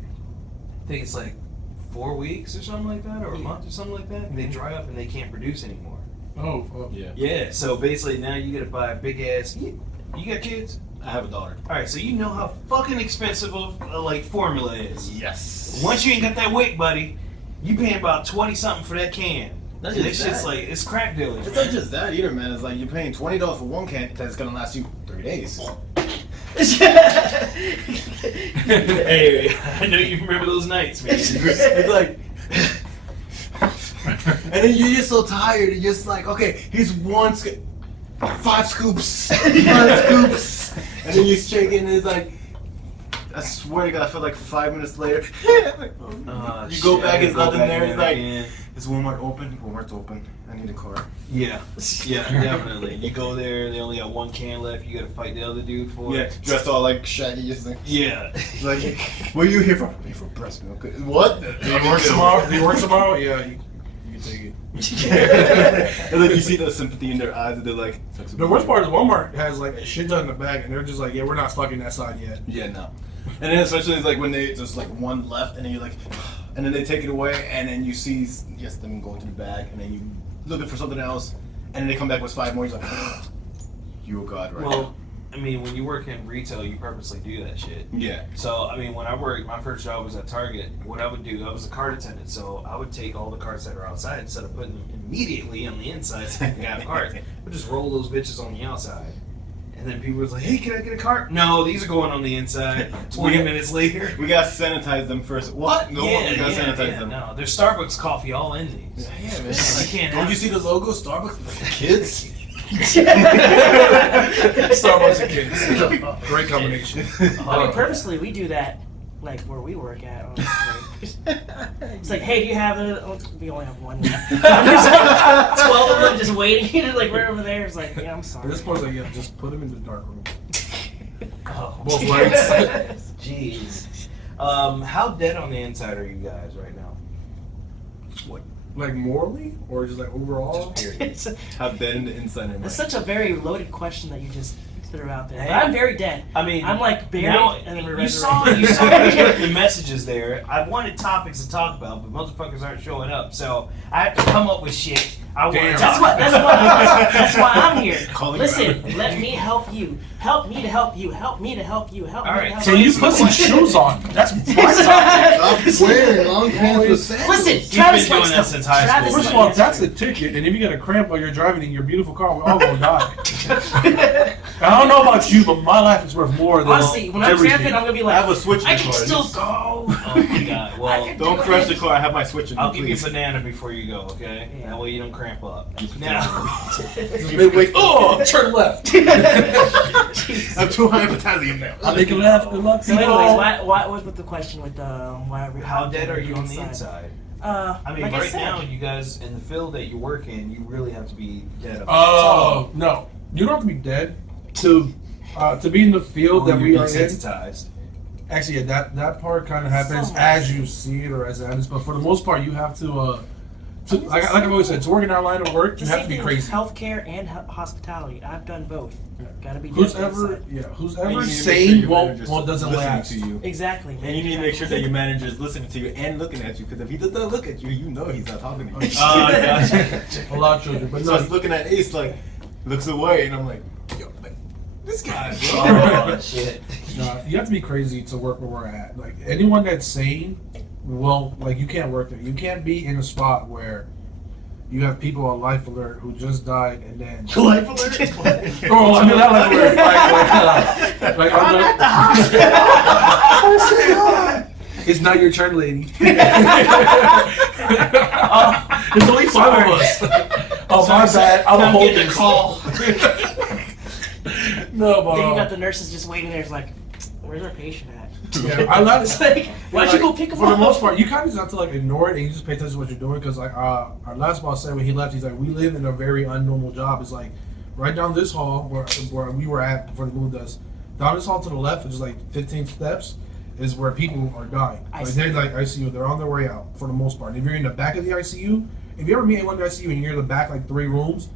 I think it's, like, 4 weeks or something like that, or a month or something like that, they dry up and they can't produce anymore. Oh, Yeah. Yeah, so basically now you gotta buy a big ass. You got kids? I have a daughter. All right, so you know how fucking expensive like formula is. Yes. Once you ain't got that weight, buddy, you paying about 20 something for that can. Not And just this shit's that. like it's crack dealers. It's man. not just that either, man. It's like you're paying $20 for one can that's gonna last you 3 days. Hey, I know you remember those nights, man. It's like, and then you're just so tired. You're just like, okay, here's 5 scoops, 5 scoops, and then you shake it, and it's like, I swear to God, I feel like 5 minutes later, like, Oh, you go shit, back, I it's gotta go nothing back there. in It's like, again. is Walmart open? Walmart's open. I need a car. Yeah, definitely. You go there, they only got one can left. You gotta fight the other dude for Yeah, it. dressed all like shaggy, just like, Yeah. like, where you here from? I'm here for breast milk. What? Do you work tomorrow? Do you work tomorrow? Yeah, you can take it. And then you see the sympathy in their eyes, and they're like, The worst part is Walmart has like a shit ton in the bag, and they're just like, yeah, we're not fucking that side yet. yeah, no. And then especially it's like when they just like one left, and then you're like, and then they take it away, and then you see yes them going to the bag, and then you looking for something else, and then they come back with 5 more. You're like, you a god right Well, I mean, when you work in retail, you purposely do that shit. now. Yeah. So, I mean, when I worked, my first job was at Target. What I would do, I was a cart attendant, so I would take all the carts that are outside instead of putting them immediately on the inside so you can have carts. I would just roll those bitches on the outside. And then people was like, hey, can I get a cart? No, these are going on the inside. 20 minutes later. We gotta sanitize them first. What? No, we gotta sanitize them. No, there's Starbucks coffee all in these. Yeah, man. You can't Don't have you see the logo? Starbucks? Kids? Starbucks and kids. Great combination. I mean, purposely, we do that, like, where we work at. It's like, hey, do you have it? Oh, we only have one left. There's like 12 of them just waiting, and like, right over there. It's like, yeah, I'm At sorry. this point, like, yeah, just put them in the dark room. Oh, Both lights. Jeez. How dead on the inside are you guys right now? Like morally, or just like overall? Just period. It's, How dead in the inside am I? it's such a very loaded question that you just threw out there. Hey. But I'm very dead. I mean, I'm like buried, now, and then we're you resurrected. saw the messages there. I wanted topics to talk about, but motherfuckers aren't showing up. So I have to come up with shit. I want to Damn. talk. That's why I'm here. Calling Listen, back. let me help you. Help me to help you. Help me to help you. Help All me right, to help so you. you put some shoes on. That's my Stop wearing long pants with sandals. Listen, He's Travis been doing likes that them. since high Travis school. First of likes all, that's them. a ticket, and if you get a cramp while you're driving in your beautiful car, we're all gonna die. I don't know about you, but my life is worth more than Honestly, when I'm everything. cramping, I'm gonna be I like, have a switch in I the can car. still Just- go. Oh my god. Well, Don't crash the car. I have my switch in I'll it, give you a please. banana before you go, okay? Yeah. That way you don't cramp up. Now, Wait, oh, turn left. I'm too high potassium now. I'll make it left. Good luck. So, anyways, what was with the question with why are we? how dead are you on the inside? I I mean, like right I said, now, you guys in the field that you work in, you really have to be dead. Oh no, you don't have to be dead to be in the field that we are in. desensitized. Actually, yeah, that part kind of happens So as you see it or as it happens, but for the most part, you have to like I've always said, to work in our line of work, the you same have to be thing with crazy. healthcare and hospitality. I've done both. Gotta be dead Who's on the ever inside. who's And you ever need to make sure sane your manager's doesn't listening last. to you. Exactly, man. And you need to make sure that your manager is listening to you and looking at you, because if he does not look at you, you know he's not talking to you. Gotcha. A lot of children, but So I no, was looking at Ace like, looks away, and I'm like, yo, man, this guy, bro. Oh shit. you have to be crazy to work where we're at. Like anyone that's sane, well, like you can't work there. You can't be in a spot where you have people on life alert who just died and then. Life alert. Oh, I mean not life alert. Like I'm at the hospital. It's not your turn, lady. There's only 5 of us. Oh, my bad. I'm I'm holding getting a call. No, but Then you got the nurses just waiting there. It's like, where's our patient at? yeah, I love It's it. like, why'd you go pick him For up? the most part, you kind of just have to like ignore it and you just pay attention to what you're doing. Because like our last boss said when he left, he's like, we live in a very unnormal job. It's like right down this hall where we were at before the moon does. Down this hall to the left, which is like 15 steps, is where people are dying. Like they're like ICU, they're on their way out for the most part. And if you're in the back of the ICU, if you ever meet anyone in the ICU and you're in the back like 3 rooms,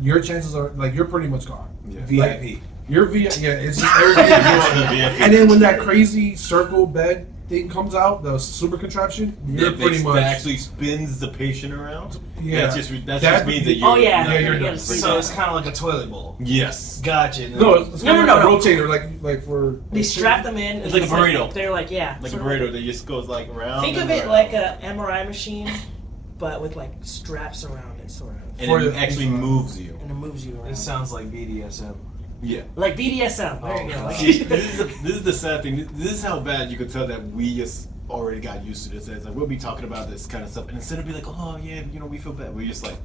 your chances are like you're pretty much gone. Yeah. VIP. You're yeah, it's just everything. And then when that crazy circle bed thing comes out, the super contraption, you're pretty much that actually spins the patient around. Yeah. That That- just means that you're. Oh yeah, Yeah, you're you done. gotta see So that. it's kind of like a toilet bowl. Yes. Gotcha. No, it's No, kind no, of no, like a rotator, like for. They strap them in. It's and like a burrito. they're like Like a sort of burrito that just goes like around. Think of and it around. like a MRI machine, but with like straps around it, sort of, And for it the- actually moves you. and it moves you around. It sounds like BDSM. Yeah. Like BDSM. There you Oh, go. God. See, this is the sad thing. This is how bad you could tell that we just already got used to this. It's like we'll be talking about this kind of stuff, and instead of be like, oh yeah, we feel bad, we're just like,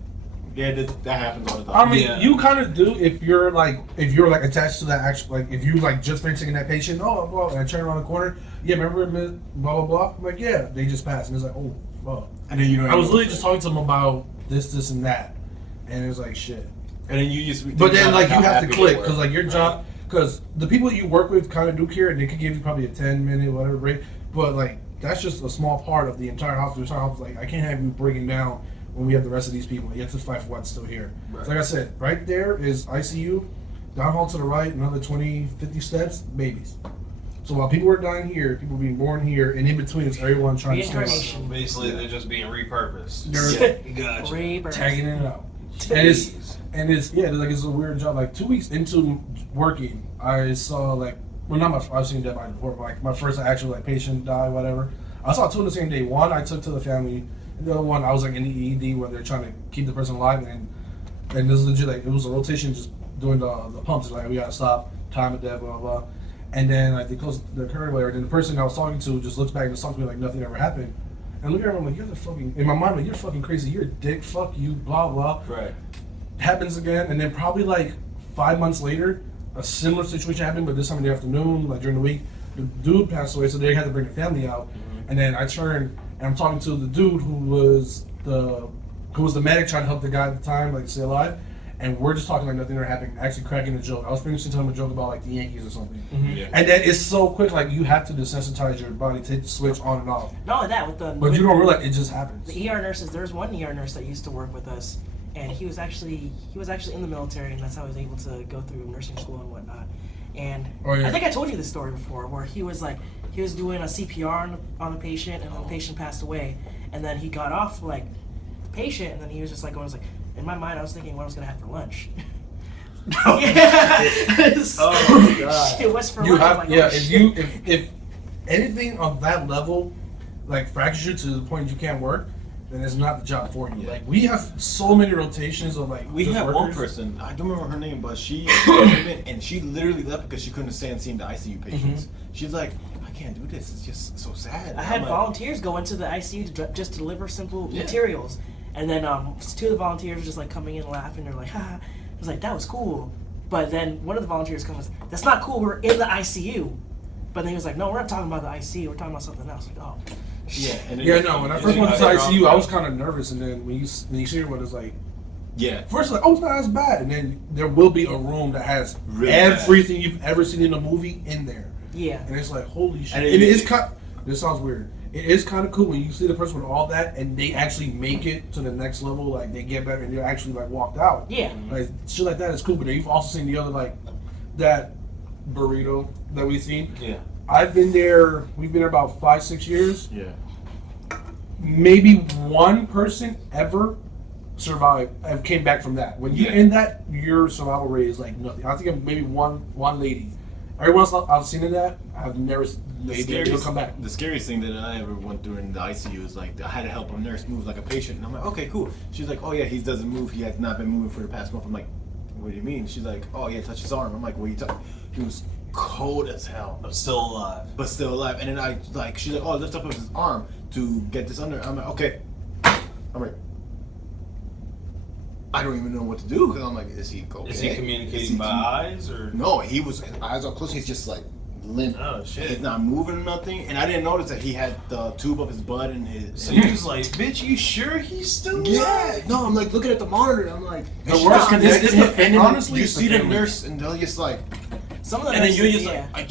yeah, that happens all the I time. mean, Yeah. you kind of do if you're like attached to that actual like if you like just finishing that patient. Oh, blah, and I turn around the corner. Yeah, remember blah blah blah. I'm like, yeah, they just passed, and it's like, oh, fuck. And then you don't. I was know literally what just to talking to them about this, and that, and it was like shit. say. And then you just. But then, like, how you have to happy click they were. because, like, your job, because the people you work with kind of do care, and they could give you probably a 10-minute whatever break. But like, that's just a small part of the entire hospital. The entire hospital, like, I can't have you breaking down when we have the rest of these people. You have to fight for what's still here. Right. So like I said, right there is ICU. Down hall to the right, another 20, 50 steps, babies. So while people are dying here, people are being born here, and in between is everyone trying to stay alive. Reincarnation. Basically, they're just being repurposed. They're Gotcha. Rebirth. tagging it out. Jeez. And it's like it's a weird job. Like 2 weeks into working, I saw like I've seen dead body before, but like my first actual like patient die, whatever. I saw two on the same day. One I took to the family, and the other one I was like in the ED where they're trying to keep the person alive, and this is legit like it was a rotation just doing the pumps. Like we gotta stop, time of death, blah blah blah. And then like they close the current whatever. Then the person I was talking to just looks back and talks to me like nothing ever happened. And look at her, I'm like, you're the fucking in my mind, like you're fucking crazy. You're a dick. Fuck you. Blah blah. Right. Happens again, and then probably like 5 months later, a similar situation happened, but this time in the afternoon, like during the week, the dude passed away, so they had to bring the family out. And then I turned and I'm talking to the dude who was the medic trying to help the guy at the time, like stay alive. And we're just talking like nothing ever happened, actually cracking a joke. I was finishing telling him a joke about like the Yankees or something. Yeah. And then it's so quick, like you have to desensitize your body to hit the switch on and off. Not only that, with the But you don't realize it just happens. the ER nurses. There was one ER nurse that used to work with us, and he was actually in the military, and that's how he was able to go through nursing school and whatnot. And Oh, yeah. I think I told you this story before, where he was doing a CPR on a patient, and then the patient passed away, and then he got off like the patient, and then he was just like going, in my mind I was thinking what I was gonna have for lunch. Oh, God. Shit, what's for You lunch? I'm have, like, yeah. oh, If shit. you if anything on that level, like fractures you to the point you can't work, then it's not the job for you. Yeah. Like we have so many rotations of like We just had workers. one person, I don't remember her name, but she came in and she literally left because she couldn't stand seeing the ICU patients. She's like, I can't do this. It's just so sad. I had I'm like, volunteers go into the ICU to just deliver simple Yeah. materials, and then two of the volunteers were just like coming in laughing. They're like, "Ha!" I was like, "That was cool," but then one of the volunteers comes, "That's not cool. We're in the ICU." But then he was like, "No, we're not talking about the ICU. We're talking about something else." Like, oh, Yeah, and then Yeah, no. When I and first then went to you the got- ICU, I was kind of nervous, and then when you see what it's like, Yeah. first like, oh, it's not as bad, and then there will be a room that has Really bad. everything you've ever seen in a movie in there, yeah. and it's like, holy shit. And And it- it is kind. This sounds weird. It is kind of cool when you see the person with all that, and they actually make it to the next level. Like they get better, and they're actually like walked out. Yeah. Like shit like that is cool. But then you've also seen the other like that burrito that we've seen. Yeah. I've been there. We've been there about 5-6 years. Yeah. Maybe one person ever survived and came back from that. When you're in that, your survival rate is like nothing. I think maybe one lady. Everyone else I've seen in that, I've never. They'll come back. The scariest thing that I ever went through in the ICU is like I had to help a nurse move like a patient, and I'm like, okay, cool. She's like, oh yeah, he doesn't move. He has not been moving for the past month. I'm like, what do you mean? She's like, oh yeah, touch his arm. I'm like, what are you talking? He was cold as hell, I'm still alive. but still alive. And then I like, she's like, oh, lift up his arm to get this under. I'm like, okay. I'm like, I don't even know what to do because I'm like, is he okay? Is he communicating by eyes or? No, he was. His eyes are closed. He's just like limp. Oh shit. He's not moving or nothing, and I didn't notice that he had the tube up his butt and his. So you was like, bitch, you sure he's still Yeah, alive? no, I'm like looking at the monitor. And I'm like, The worst and is the family. Honestly, you it's see the the family. nurse, and they'll just like, Some of the and then nurses, you're just yeah. like,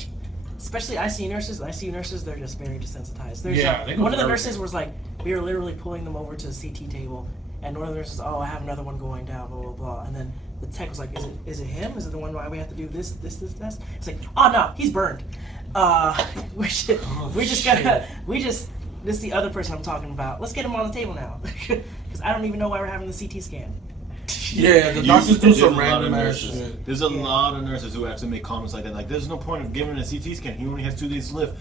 Especially ICU nurses, they're just very desensitized. There's Yeah, they go one of the for nurses was like, we were literally pulling them over to the CT table, and one of the nurses, oh, I have another one going down, blah blah blah, and then the tech was like, is it him? Is it the one why we have to do this? It's like, oh no, he's burned. We just this is the other person I'm talking about. Let's get him on the table now. Because I don't even know why we're having the CT scan. Yeah, the doctors do some random ass nurses. shit. There's a lot of nurses who actually make comments like that. Like, there's no point of giving him a CT scan. He only has 2 days to live.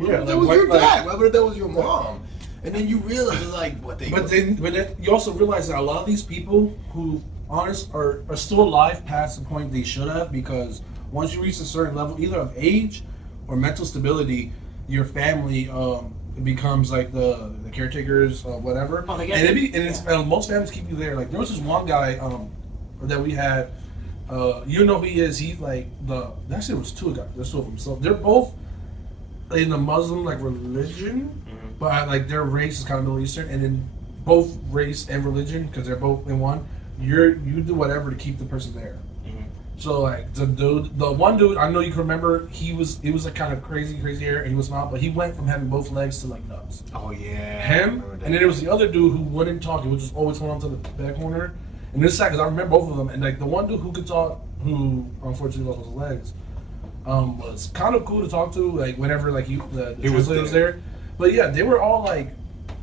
Yeah, that was your dad. Why would that was your mom? And then you realize, like, what they. But then you also realize that a lot of these people who are still alive past the point they should have, because once you reach a certain level, either of age or mental stability, your family it becomes like the caretakers, whatever. Oh, they get and most families keep you there. Like there was this one guy that we had. You know who he is? He's like actually there was 2 guys. There's 2 of them. So they're both in the Muslim like religion, but like their race is kind of Middle Eastern, and then both race and religion, because they're both in one. You do whatever to keep the person there. So like the one dude, I know you can remember, he was like kind of crazy hair, and he was not, but he went from having both legs to like nuts. Oh yeah. Him, and then there was the other dude who wouldn't talk. He would just always hold on to the back corner. And this side, because I remember both of them, and like the one dude who could talk, who unfortunately lost his legs, was kind of cool to talk to. Like whenever like the translator was there. But yeah, they were all like,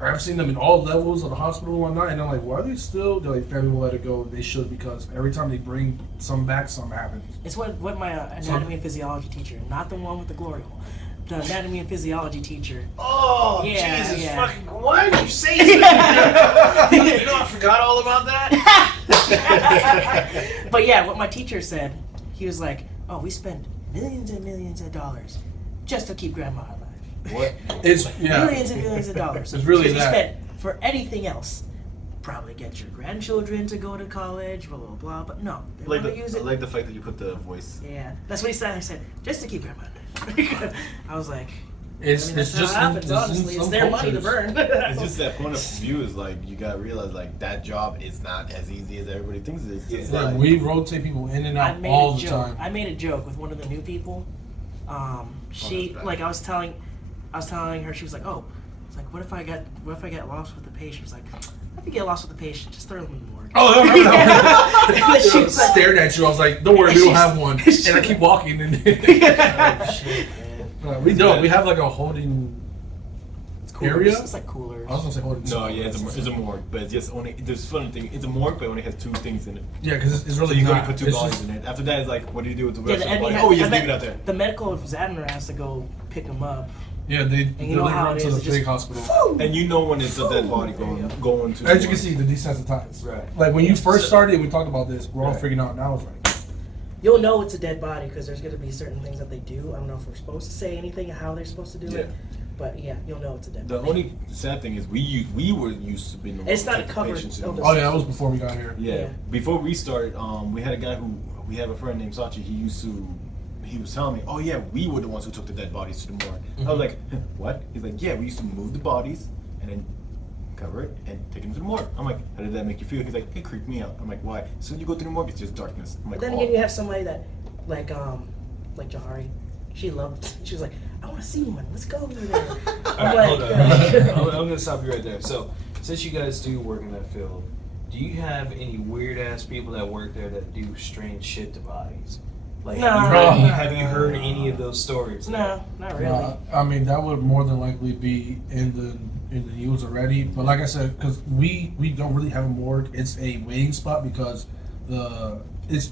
I've seen them in all levels of the hospital and whatnot, and I'm like, why are they still? They're like, family will let it go. They should, because every time they bring some back, something happens. It's what my anatomy and physiology teacher, not the one with the glory hole, the anatomy and physiology teacher. Oh, Yeah, Jesus yeah. fucking! Why did you say that? You know, I forgot all about that. But yeah, what my teacher said, he was like, "Oh, we spend millions and millions of dollars just to keep grandma alive. What? It's Millions and millions of dollars. It's really Because that. you spent for anything else. Probably get your grandchildren to go to college, blah blah blah. But no, they Like want to use I it. like the fact that you put the voice. Yeah, that's what he said. I said just to keep grandma alive. I was like, It's that's just how it happens. in Honestly, it's some their money to cultures. burn. It's just that point of view is like you gotta realize like that job is not as easy as everybody thinks it is. It's Like, like, we rotate people in and I out made all a the joke. time. I made a joke with one of the new people. She bad. like I was telling her, she was like, "Oh, it's like what if I get lost with the patient?" She was like, "If you get lost with the patient, just throw them in the morgue." Oh, I remember that And then she one. I was like, stared at you. I was like, "Don't worry, we don't have one." she's- And I keep walking. And Oh, shit, man. we don't. We have like a holding it's cooler. area. It's like cooler. I was gonna say holding. no, yeah, it's a morgue, but it's just only there's funny thing. It's a morgue, but it only has 2 things in it. Yeah, because it's So really you not. gotta put 2 It's bodies just- in it. After that, it's like, what do you do with the Yeah, rest of the body? the Oh, you just leave it out there. The medical examiner has to go pick them up. Yeah, they you know deliver how it it to is, the it just- big hospital. And you know when it's a dead body There you going go. going to. the As you can morgue. see, the desensitized. Right. Like when you first started, we talked about this. We're all Right. figuring out now. It's like, You'll know it's a dead body because there's going to be certain things that they do. I don't know if we're supposed to say anything how they're supposed to do it, but yeah, you'll know it's a dead The body. only sad thing is we were used to being the It's ones not to take the covered patients in. illness. oh yeah, that was before we got here. Yeah. Yeah. Before we started, we had a guy who we have a friend named Sachi. He was telling me, oh yeah, we were the ones who took the dead bodies to the morgue. I was like, what? He's like, yeah, we used to move the bodies and then cover it and take them to the morgue. I'm like, how did that make you feel? He's like, it creeped me out. I'm like, why? So you go to the morgue, it's just darkness. I'm like, But then oh. again, you have somebody that, like Jahari, she was like, I want to see one. Let's go over there. All I'm right, hold like, on. I'm gonna stop you right there. So, since you guys do work in that field, do you have any weird ass people that work there that do strange shit to bodies? Like, No. have you heard any of those stories? no, not really. I mean, that would more than likely be in the news already. But like I said, because we don't really have a morgue, it's a waiting spot because it's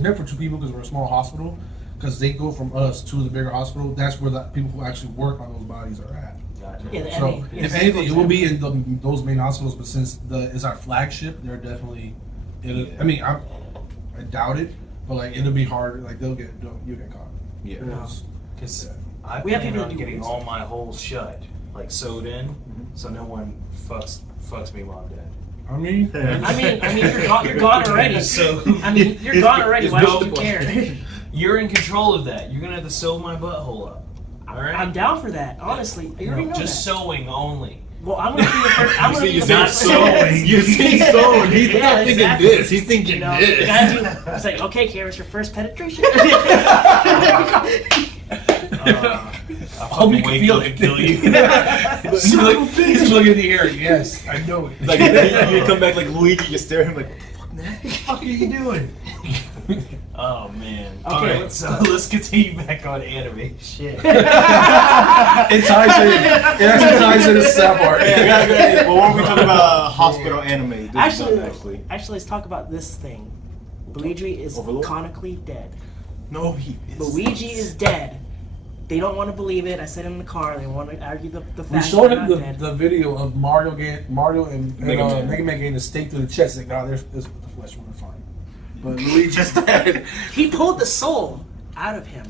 meant for 2 people because we're a small hospital. Because they go from us to the bigger hospital. That's where the people who actually work on those bodies are at. Gotcha. Yeah, the So MA, yeah, if anything, it will be in those main hospitals. But since it's our flagship, they're definitely. I mean, I doubt it, but like it'll be hard. Like you'll get caught. Yeah. Because I We have plan people on that do getting things. all my holes shut, like sewed in, so no one fucks me while I'm dead. I mean, you're gone already. So I mean, you're gone already. it's Why should you built- care? you're in control of that. You're gonna have to sew my butthole up. All right. I'm down for that. Honestly, you already know just that. sewing only. Well, I'm gonna be the first. I'm gonna be You the say first. sewing. You say sewing. He's Yeah, not thinking exactly. this. He's thinking You know, this. you gotta do. It's like, okay, Kara, it's your first penetration. I'll hope you fucking can wake feel up it. and kill you. he's looking in the air. Yes, I know it. Like you come back like Luigi, you stare at him like, fuck What the fuck are you doing? Oh man. Okay, Alright, so let's continue back on anime. Shit. It ties in. It actually ties into the sad part. Well, when we talk about hospital anime, this is Actually, let's talk about this thing. Luigi is Overlord? canonically dead. no, he is. Luigi is dead. They don't want to believe it. I said it in the car. They want to argue the fact We showed they're him not dead. the video of Mario and Mega Man. Mega Man getting a stake through the chest. Like, nah, there's the flesh. We're fine. But Luigi's dead. He pulled the soul out of him.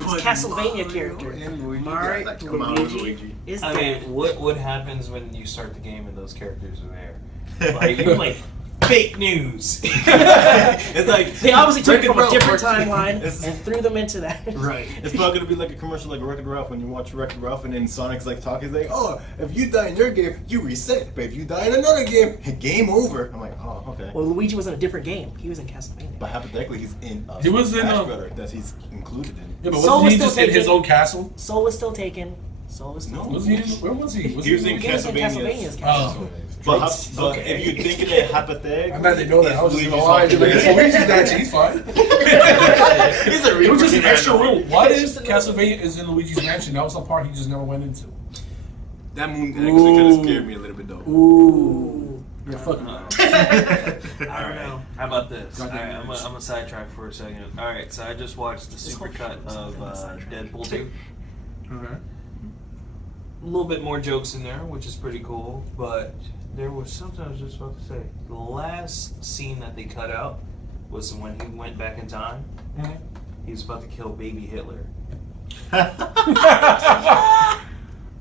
It's But Castlevania Mario character. and Luigi, Mario, yeah, come on, Luigi Luigi. is I dead. mean, what happens when you start the game and those characters are there? Like, you're like, fake news. It's like They obviously took it from a Wreck-It different Ralph. timeline It's- and threw them into that. Right. It's probably gonna be like a commercial like Wreck-It Ralph when you watch Wreck-It Ralph and then Sonic's like talking, he's like, oh, if you die in your game, you reset. But if you die in another game, game over. I'm like, oh, okay. Well, Luigi was in a different game. He was in Castlevania. But hypothetically, he's in He was in, Smash Brother that he's included in. Yeah, but Soul wasn't he was just still in his taken. own castle? Soul was still taken. Soul was still No. Was he? Where was he? He was in He was in Castlevania's Castlevania's. castle. But if you're thinking that hypothetically, I'm glad they know that. I was just Luigi's gonna lie. fucking Like, dead. Luigi's dead. He's fine. He's a It was just an real extra man. room. What if Castlevania is in Luigi's mansion? That was the part he just never went into. That moon actually kind of scared me a little bit though. Ooh. You're fucking up. I don't Alright, know. how about this? Goddamn Alright, I'm nerds. gonna sidetrack for a second. Alright, so I just watched the This super whole cut show's of been a sidetrack. Deadpool 2. Okay. A little bit more jokes in there, which is pretty cool, but there was something I was just about to say. The last scene that they cut out was when he went back in time. Mhm. He was about to kill baby Hitler.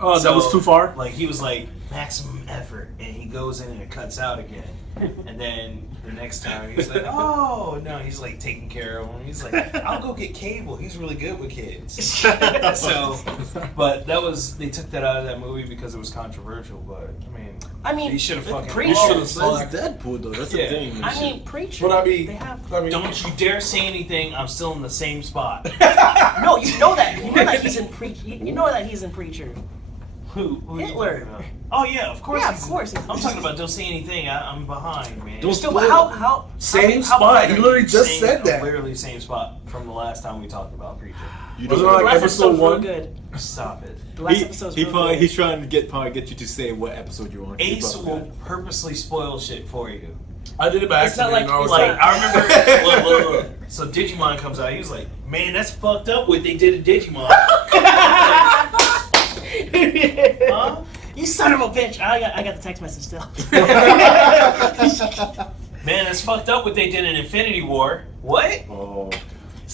Oh, that was too far? Like, he was like, maximum effort, and he goes in and it cuts out again. And then the next time he's like, oh, no, he's like taking care of him. He's like, I'll go get Cable. He's really good with kids. So, but that was, they took that out of that movie because it was controversial, but I mean, he should have fucking Preacher. lost. But it's Deadpool though. That's Yeah. the thing. I mean, Preacher. But I mean, they have. Don't you dare say anything. I'm still in the same spot. No, you know that. You know that he's in Preacher. You know that he's in Preacher. Who are you Hitler. talking about? Oh yeah, of course. Yeah, of he's- course. I'm talking about don't say anything. I'm behind, man. Don't Still, but how Same how spot. You literally just Same- said that. Literally same spot from the last time we talked about Preacher. You Wasn't don't- it The like last episode episode's real one? good. Stop it. The last episode's real good. He's trying to get you to say what episode you're on. Ace will purposely spoil shit for you. I did it by It's not accident. like- and I was it's Like not- I remember, look. So Digimon comes out. He was like, "Man, that's fucked up what they did to Digimon." Huh? You son of a bitch! I got the text message still. Man, that's fucked up what they did in Infinity War. What? Oh.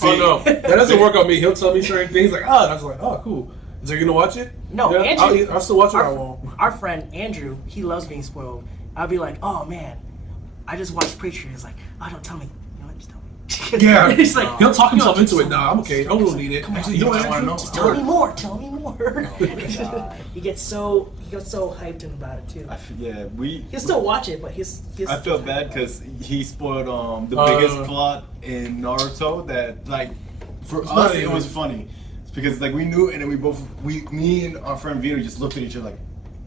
Oh no, that doesn't work on me. He'll tell me certain things like, oh, and I was like, oh, cool. Is he gonna watch it? No, yeah, Andrew. I'll still watch it. Or I Our, won't. our friend Andrew, he loves being spoiled. I'll be like, oh man, I just watched Preacher. He's like, oh, don't tell me. You know what? Just tell me. Yeah, He's like, he'll talk himself "No, into it. just Nah, I'm okay. I don't need it. Actually, you know what? I know. Just tell me more. Tell me more. God. he gets so hyped about it too. He'll still watch it, but he's I felt bad because he spoiled the Uh, biggest plot in Naruto that like for It's us not it even- was funny. It's because like we knew and then me and our friend Vito just looked at each other like,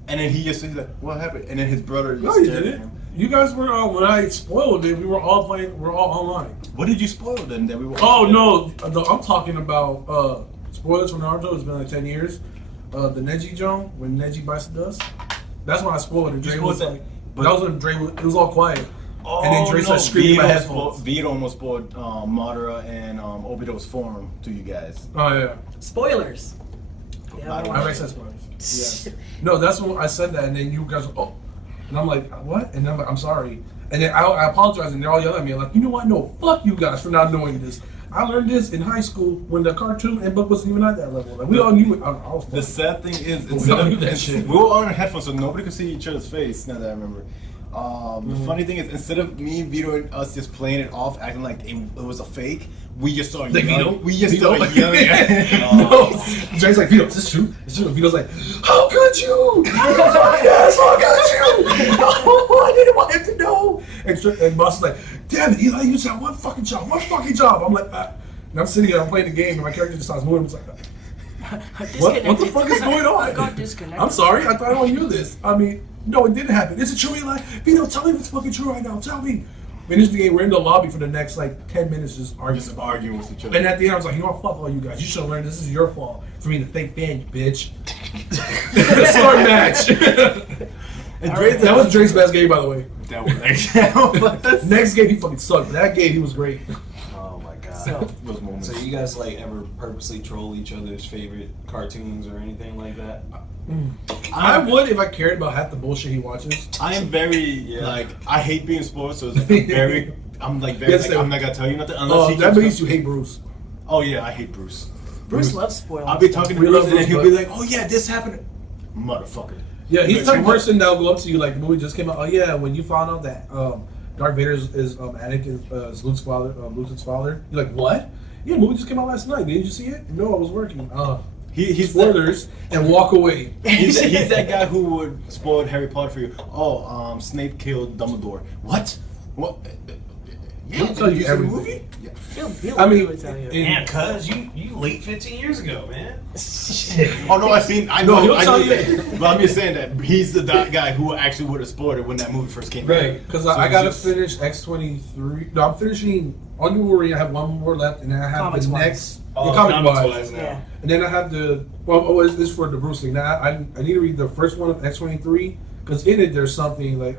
and then he just said like, what happened? And then his brother just No, you stared at didn't. him. You guys were when I spoiled it. We were all playing. We're all online. What did you spoil then that we were? Oh no, I'm talking about spoilers from Naruto. It's been like 10 years. The Neji Joan when Neji bites the dust. That's when I spoiled it. You Dre spoiled was that, like, but- that was when Dre was. It was all quiet. Oh, and then Dre started screaming in my headphones. Vito almost spoiled Madara and Obito's form to you guys. Oh yeah. Spoilers. Yeah, I don't I already said spoilers. Yeah. No, that's when I said that, and then you guys were, oh, and I'm like, what? And I'm like, I'm sorry. And then I apologize, and they're all yelling at me. I'm like, you know what? No, fuck you guys for not knowing this. I learned this in high school when the cartoon and book wasn't even at that level. Like, we all knew it. I was The sad thing is, We instead all knew of, that shit. we were on our headphones, so nobody could see each other's face. Now that I remember, the funny thing is, instead of me, Vito, and us just playing it off, acting like it was a fake, we just started Like yelling. Vito? We just Vito? started yelling. At him. No. Dre's like, Vito, is this true? It's true. Vito's like, how could you? Yes, how could you? No, I didn't want him to know. And Boss is like, damn it, Eli, you just had one fucking job. I'm like, and I'm sitting here, I'm playing the game, and my character just starts moving. I'm just like, what the fuck is going on? I got disconnected. I'm sorry, I thought I knew this. I mean, no, it didn't happen. Is it true, Eli? Vito, tell me if it's fucking true right now. Tell me. Finish the game. We're in the lobby for the next like 10 minutes, just arguing. Just arguing with each other. And at the end, I was like, you know what? Fuck all you guys. You should have learned. This is your fault for me to fake fan, you bitch. Start match. And Dre's That was Drake's best game, by the way. That was Next game, he fucking sucked. But that game, he was great. Oh my god. So, those moments. So you guys like ever purposely troll each other's favorite cartoons or anything like that? I would if I cared about half the bullshit he watches. I am very like I hate being sports, so it's very. I'm like very. Yes, like, sir. I'm not gonna tell you nothing unless he That keeps means you hate Bruce. Oh yeah, I hate Bruce. Bruce loves spoiling. I'll be talking to We Bruce love and then Bruce, he'll be but- like, "Oh yeah, this happened." Motherfucker. Yeah, he's Like, the type of what? person that'll go up to you like the movie just came out. Oh yeah, when you found out that Darth Vader is Anakin is Luke's father, you're like, what? Yeah, the movie just came out last night. Didn't you see it? No, I was working. He's Spoilers and walk away. He's that guy who would spoil Harry Potter for you. Oh, Snape killed Dumbledore. What? What? Yeah, He'll tell you see the everything. movie? Yeah. He'll I mean, really tell you. in- Man, cuz you late 15 years ago, man. Oh no, I know. he'll I tell know you. that. But I'm just saying that he's the guy who actually would have spoiled it when that movie first came out. Right, because So I it's gotta just- finish X-23. No, I'm finishing on Wolverine. I have one more left, and then I have Comics the wise. next. Oh, the comic comics wise. wise now. Yeah. And then I have the this is for the Bruce thing. Now I need to read the first one of X-23 because in it there's something like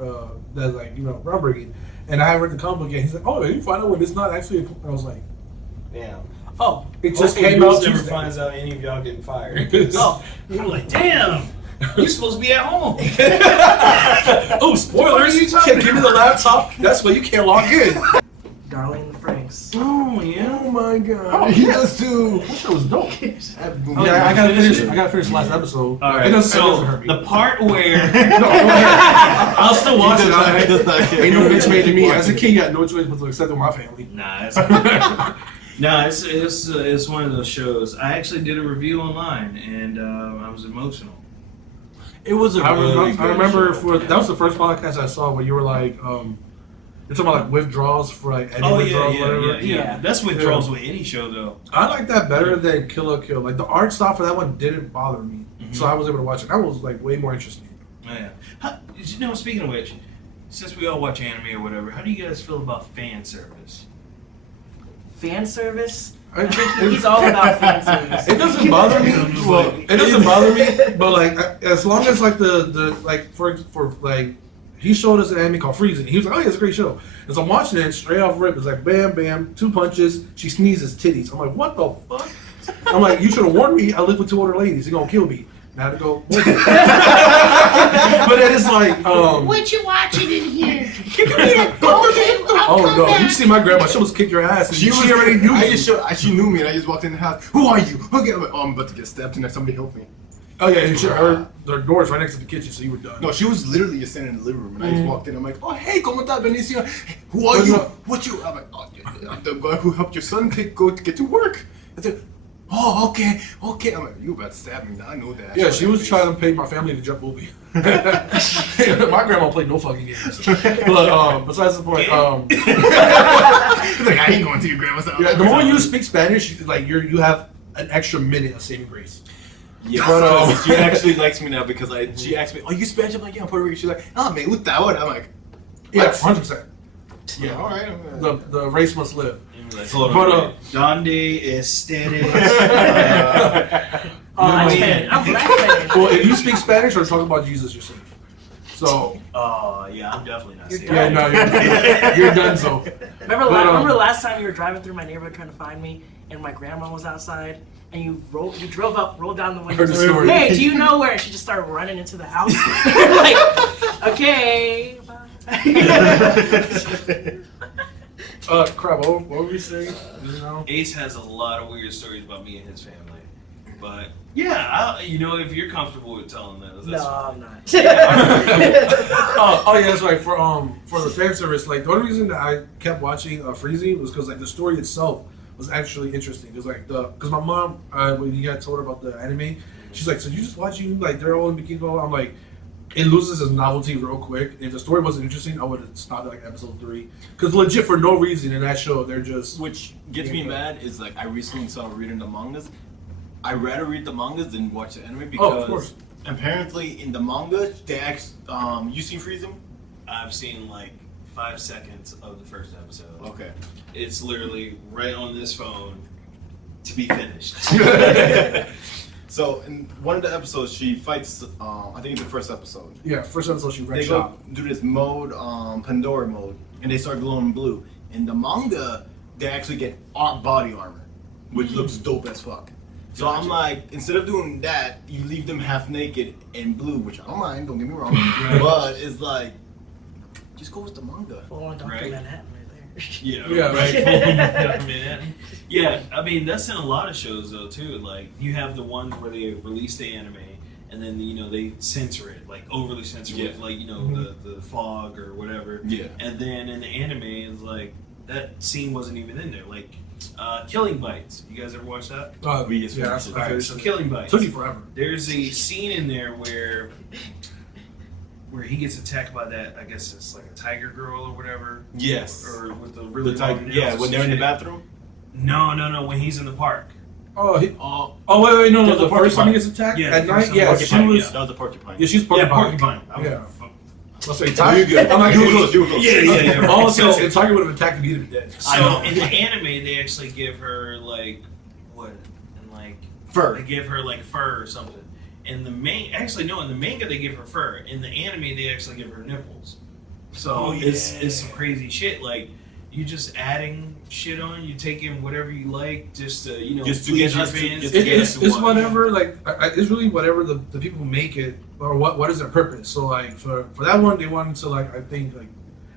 that's like groundbreaking. And I haven't read the comic book yet. He's like, oh, you find out when it's not actually. I was like, Damn. Oh, it just Hopefully came out Bruce never Tuesday. finds out any of y'all getting fired. oh, I'm like, damn. You're supposed to be at home. Oh, spoilers! What are you talking Can't give me the laptop. That's why you can't log in. Darling in the Franks. Oh yeah. Oh my god. He does too. That shit was dope. Oh, Yeah, I gotta finish finish. it? I gotta finish the last episode. All It right. doesn't So hurt me. the part where No, go ahead. I'll still watch it. He does not care. Ain't no bitch made to me. As a kid, you had no choice but to accept it with my family. nah, it's one of those shows. I actually did a review online and I was emotional. It was a I really remember good show. that was the first podcast I saw where you were like, you're talking about like withdrawals for like any Oh withdrawals, yeah. whatever. Yeah. That's withdrawals with any show though. I like that better than Kill la Kill. Like the art style for that one didn't bother me, so I was able to watch it. That was like way more interesting. Oh yeah. Speaking of which, since we all watch anime or whatever, how do you guys feel about fan service? Fan service? I think He's all about fan service. It doesn't bother me. Well, it doesn't bother me, but like as long as like the like for like he showed us an anime called Freezing. He was like, oh yeah, it's a great show. As I'm watching it, straight off rip, it's like bam, bam, 2 punches. She sneezes, titties. I'm like, what the fuck? I'm like, you should have warned me. I live with 2 older ladies. You're gonna kill me. Now to go. But it is like, What you watching in here? oh no, you see my grandma? She almost kicked your ass. And she already knew I you. she knew me, and I just walked in the house. Who are you? Okay, I'm like, oh, I'm about to get stabbed tonight. Somebody help me. Oh yeah, and her door's right next to the kitchen, so you were done. No, she was literally just standing in the living room, and I just walked in. I'm like, oh hey, ¿cómo estás, Benicio? Who are you? What you? I'm like, oh, I'm the guy who helped your son go to get to work. I said, oh okay. I'm like, you about to stab me? I know that. Yeah, she was trying to pay my family to jump movie. My grandma played no fucking games. But besides the point, He's like, I ain't going to your grandma's house. yeah, the moment you speak Spanish, like you have an extra minute of saving grace. Yeah, But, she actually likes me now because she asked me, "Are you Spanish?" I'm like, "Yeah, I'm Puerto Rican." She's like, "Oh, me gusta ahora." I'm like, Yeah, What? 100%. "Yeah, all right." The race must live. Hold But, on. Donde ustedes? I'm Spanish. I'm black Spanish. Well, if you speak Spanish or talk about Jesus, you're safe. So Oh yeah, I'm definitely not. You're saying yeah, that. no, you're done. So Remember, But, remember last time you were driving through my neighborhood trying to find me, and my grandma was outside, and you drove up, rolled down the window. Heard the story. Hey, do you know where? And she just started running into the house. Like, okay. Bye. crap. What were we saying? Ace has a lot of weird stories about me and his family. But yeah, if you're comfortable with telling those, that's No, fine. I'm not. Oh yeah, that's right. For the fan service, like the only reason that I kept watching Freezing was because like the story itself was actually interesting. Because my mom, when you got told her about the anime, she's like, so you just watching like they're all in bikini. I'm like, it loses its novelty real quick. If the story wasn't interesting, I would have stopped at like episode 3. Because legit for no reason in that show, they're just Which gets me mad is like I recently started reading the mangas. I rather read the mangas than watch the anime because of course. apparently in the manga they actually you seen Freezing? I've seen like 5 seconds of the first episode. Okay. It's literally right on this phone to be finished. So in one of the episodes, she fights. I think it's the first episode. Yeah, first episode she They wrecked go shop. do this mode, Pandora mode, and they start glowing blue. In the manga, they actually get body armor, which looks dope as fuck. So I'm like, instead of doing that, you leave them half naked in blue, which I don't mind. Don't get me wrong, but it's like, just go with the manga. Full on Dr. Right. Manhattan right there. Yeah, Yeah. right. Man. Yeah, I mean that's in a lot of shows though too. Like you have the ones where they release the anime and then they censor it, like overly censor it, like the fog or whatever. Yeah. And then in the anime, it's like that scene wasn't even in there. Like Killing Bites. You guys ever watch that? We just yeah, finished it. I Alright, finished so it. Killing Bites. Took you forever. There's a scene in there where he gets attacked by that. I guess it's like a tiger girl or whatever. Yes. Or with the really The type, long nails yeah, or when some they're in the shit. bathroom. No, when he's in the park. Oh, Oh, wait, no, There's the a first time he porcupine. gets attacked Yeah, at the first night. time. Yeah, porcupine, she was. that was a porcupine. Yeah, she's Yeah, porcupine. porcupine. I was- Yeah. Let's say You're Tiger. good. I'm like, You were close. You were close. Yeah. Also, So- if Tiger would have attacked him, he'd have been dead. I know. So in the anime, they actually give her like what? And like Fur. they give her like fur or something. In the in the manga they give her fur. In the anime, they actually give her nipples. So it's some crazy shit. Like you just adding shit on. You taking whatever you like, just to Just to please get your us to- fans. just to It, get it's us to it's watch. whatever. Like it's really whatever the people who make it or what is their purpose. So like for that one, they wanted to like I think like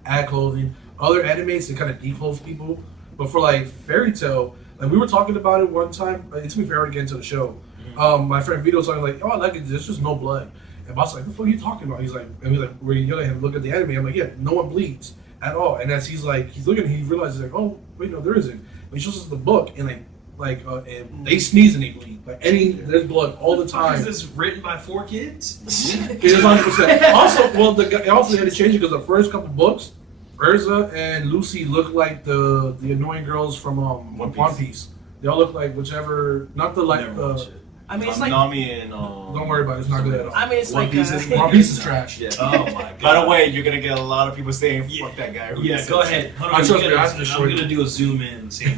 add clothing. Other animes they kind of declothe people. But for like Fairy Tail, like we were talking about it one time. It took me forever to get into the show. My friend Vito was talking like, oh, I like it. There's just no blood. And boss was like, what the fuck are you talking about? He's like, and he's like, we're yelling at him. Look at the anime. I'm like, yeah, no one bleeds at all. And as he's looking, he realizes like, oh, wait, no, there isn't. But he shows us the book and and they sneeze and they bleed. Like there's blood all the time. Is this written by 4 kids? It is 100%. Also, well, they also had to change it because the first couple books, Urza and Lucy look like the annoying girls from One Piece. They all look like whichever, not the like. Never watched it. I mean, it's like. Nami and Don't worry about it. It's not good at all. I mean, it's One like. Piece is- One Piece is trash. Yeah. Oh my god. By the way, you're gonna get a lot of people saying, Yeah. "Fuck that guy." Yeah, go ahead. Hold I on, trust I'm me, I have to show I'm you. gonna do a zoom in scene.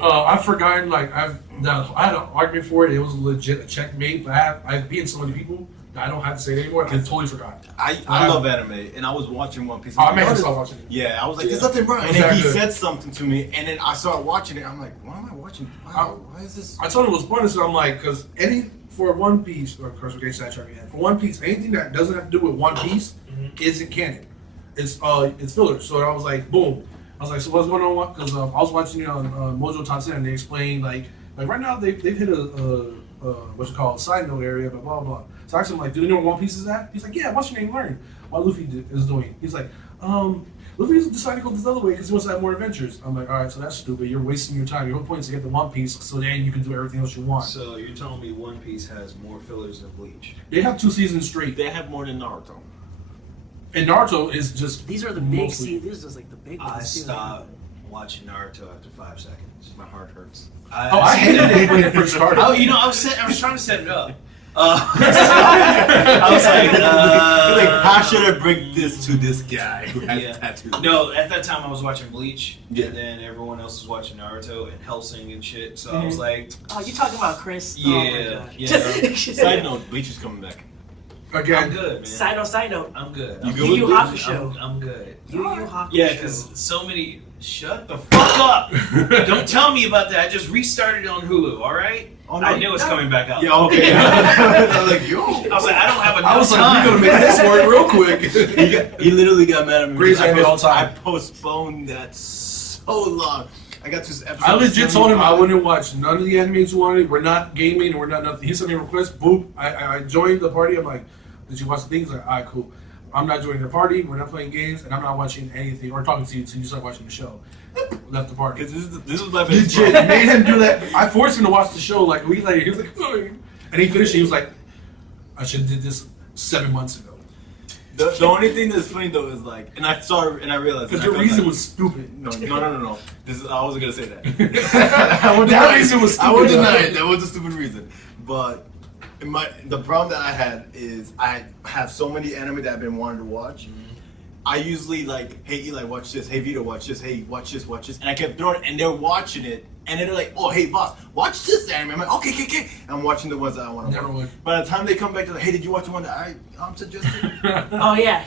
I've forgotten. Like I had an argument for it. It was legit a checkmate. But I've beaten so many people that I don't have to say it anymore. I totally forgot. I love anime, and I was watching One Piece. Oh, I made What him is- stop watching it. Yeah, I was like, Yeah. "There's nothing wrong." And It's then that he good. said something to me, and then I started watching it. I'm like, "Why am I watching? Wow, why is this?" I told him it was pointless. And I'm like, because for One Piece, or of course we're getting sidetracked again. For One Piece, anything that doesn't have to do with One Piece isn't canon. It's filler. So I was like, boom. I was like, so what's going on? Because I was watching it on Mojo Top 10, and they explained like right now they've hit a what's it called side note area, but blah blah blah. So I asked him like, do you know where One Piece is at? He's like, yeah. What's your name? Learn. What Luffy is doing? He's like, Luffy decided to go this other way because he wants to have more adventures. I'm like, all right, so that's stupid. You're wasting your time. Your whole point is to get the One Piece, so then you can do everything else you want. So you're telling me One Piece has more fillers than Bleach? They have 2 seasons straight. They have more than Naruto. And Naruto is just These are the big mostly- scenes. These are just like the big ones. I too. stopped watching Naruto after 5 seconds. My heart hurts. I hated it when it first started. Oh, I was trying to set it up. I was like, how should I bring this to this guy who has Yeah. tattoos? No, at that time I was watching Bleach, Yeah. and then everyone else was watching Naruto and Hellsing and shit. So I was like, Oh, you talking about Chris? Yeah, Oh my god. yeah. Side note: Bleach is coming back. I'm Again, good, man. Side note. I'm good. You I'm good Yu Yu with Hakusho. I'm good. Yu Yu Hakusho. Yeah, because so many. Shut the fuck up! Don't tell me about that. I just restarted on Hulu. All right. Oh, no, I knew it's coming back up. Yeah, okay. I was like, yo. I was like, I don't have enough I was like, time. we're gonna make this work real quick. He literally got mad at me. Grey's because Anatomy all the time. I postponed that so long. I got to this episode. I legit told him I 75. wouldn't watch none of the animes you wanted. We're not gaming and we're not nothing. He sent me a request. Boom. I joined the party. I'm like, did you watch the things? Like, all right, cool. I'm not joining the party. We're not playing games, and I'm not watching anything or talking to you until you start watching the show. Left the party. Because this was my best Legit, friend. made him do that. I forced him to watch the show like a week later. He was like, fine. And he finished it. He was like, I should have did this 7 months ago. The only thing that's funny though is like, and I saw and I realized Because and your I felt reason like- was stupid. No. I wasn't gonna say that. That reason was I would stupid. deny it. That was a stupid reason. But the problem that I had is I have so many anime that I've been wanting to watch, I usually like, hey Eli, watch this. Hey Vito, watch this. Hey, watch this, and I kept throwing it, and they're watching it, and then they're like, oh, hey boss, watch this anime. I'm like, okay. I'm watching the ones that I want to Never watch. would. By the time they come back to like, hey, did you watch the one that I'm suggesting? Oh yeah,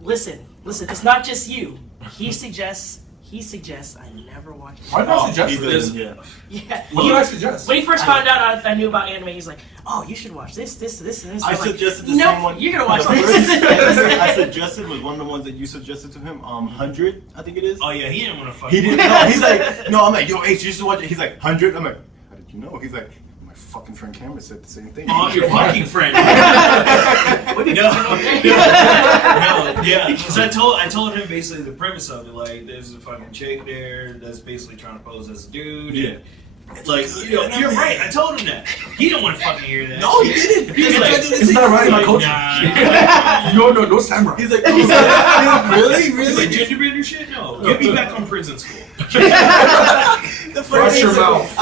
listen. It's not just you. He suggests. I never watch it. Why did I suggest he this? doesn't, yeah. Yeah. What did I suggest? When he first found out I knew about anime, he's like, "Oh, you should watch this, and this." I I'm like, suggested the nope, same one. You're gonna watch The this. first thing I suggested was one of the ones that you suggested to him. 100, I think it is. Oh yeah, he didn't want to fuck. He didn't know. He's like, no. I'm like, yo, H, you should watch it. He's like, 100. I'm like, how did you know? He's like, my fucking friend Cameron said the same thing. Oh, your fucking friend. Yeah, because I told him basically the premise of it. Like, there's a fucking chick there that's basically trying to pose as a dude. Yeah. And, like, you're right. I told him that. He didn't want to fucking hear that. No, he didn't. He was like, It's not right in my culture. Nah. No samurai. He's like, really? He's like, gender bender shit? No. Get me back on prison school. The funny Brush thing your is, mouth.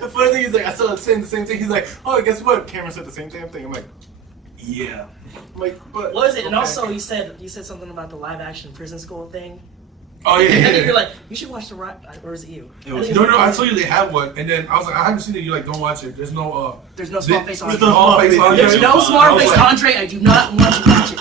the funny thing is, like, I started saying the same thing. He's like, oh, guess what? Cameron said the same damn thing. I'm like, Yeah. but What is it? And okay. also, you said something about the live action prison school thing. Oh yeah. And then you're like, you should watch or is it you? It was- No, I told you they have one, and then I was like, I haven't seen it. You like, don't watch it. There's no There's no small face There's Andre. no small face Andre. There's no small face I Andre. I do not want to watch it.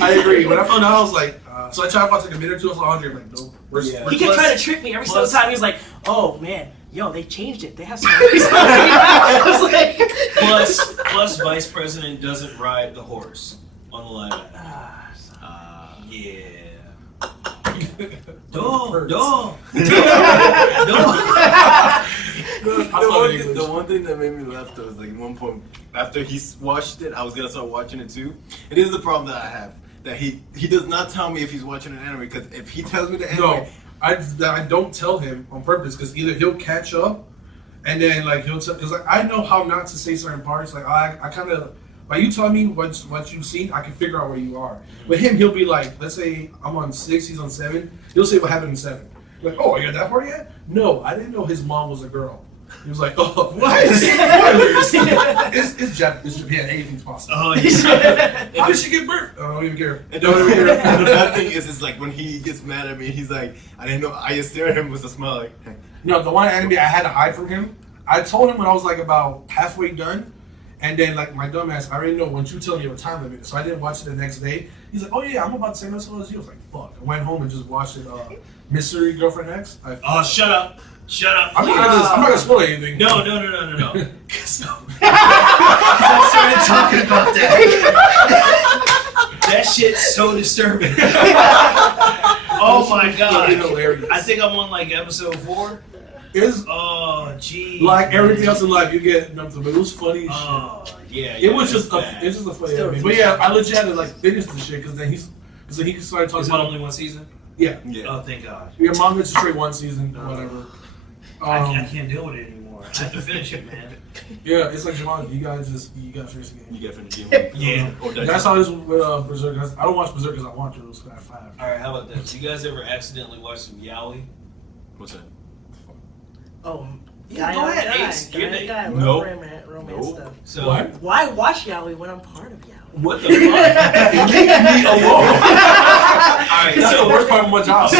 I agree. When I found out, I was like, so I tried to watch like a minute or two. I was like, Andre, I'm like, no. Yeah. He kept Plus- trying to trick me every single plus- time. He was like, "Oh man, yo, they changed it. They have small face Andre." I was like, Plus, Vice President doesn't ride the horse on the live action. Yeah. Dog. The one thing that made me laugh though was like at one point after he watched it, I was gonna start watching it too. And this is the problem that I have. That he does not tell me if he's watching an anime, because if he tells me the anime, No, I don't tell him on purpose, because either he'll catch up, and then like he'll tell, because like, I know how not to say certain parts. Like I kind of, like you tell me what you've seen, I can figure out where you are. With him, he'll be like, let's say I'm on 6, he's on 7. He'll say what happened in 7. Like, oh, you got that part yet? No, I didn't know his mom was a girl. He was like, oh, what? It's Japan, anything's possible. Oh, yeah. How did she give birth? I don't even care. and the bad thing is like when he gets mad at me, he's like, I didn't know. I just stare at him with a smile like, hey. No, the one anime I had to hide from him, I told him when I was like about halfway done, and then like my dumbass, I already know once you tell me your time limit, so I didn't watch it the next day. He's like, oh yeah, I'm about the same episode as you. I was like, fuck. I went home and just watched it. Mystery Girlfriend X. Oh, shut up. I'm not gonna spoil anything. No. Because I started talking about that. That shit's so disturbing. Oh my god. Hilarious. I think I'm on like episode 4. It's Oh, gee. like everything else in life, you get nothing, but it was funny as shit. Oh, yeah. It was it's just bad. it's just a funny Still anime. But yeah, I legit had to like finish the shit, because then he started talking Is it about only one season? yeah. Oh, thank God. Your mom gets straight one season, whatever. I can't deal with it anymore. I have to finish it, man. Yeah, it's like Jamal, you gotta finish the game. You get from the game. Yeah. Or That's how it is with Berserk. I don't watch Berserk because I want to. It was kind of 5. Alright, how about this? You guys ever accidentally watch some yaoi? What's that? "Oh, Yeah, go ahead, Ace. Give it. guy, No. romance No. stuff." So, What? Why watch yaoi when I'm part of yaoi? what the fuck? Leave me alone. Alright, That's the so, worst part of my job.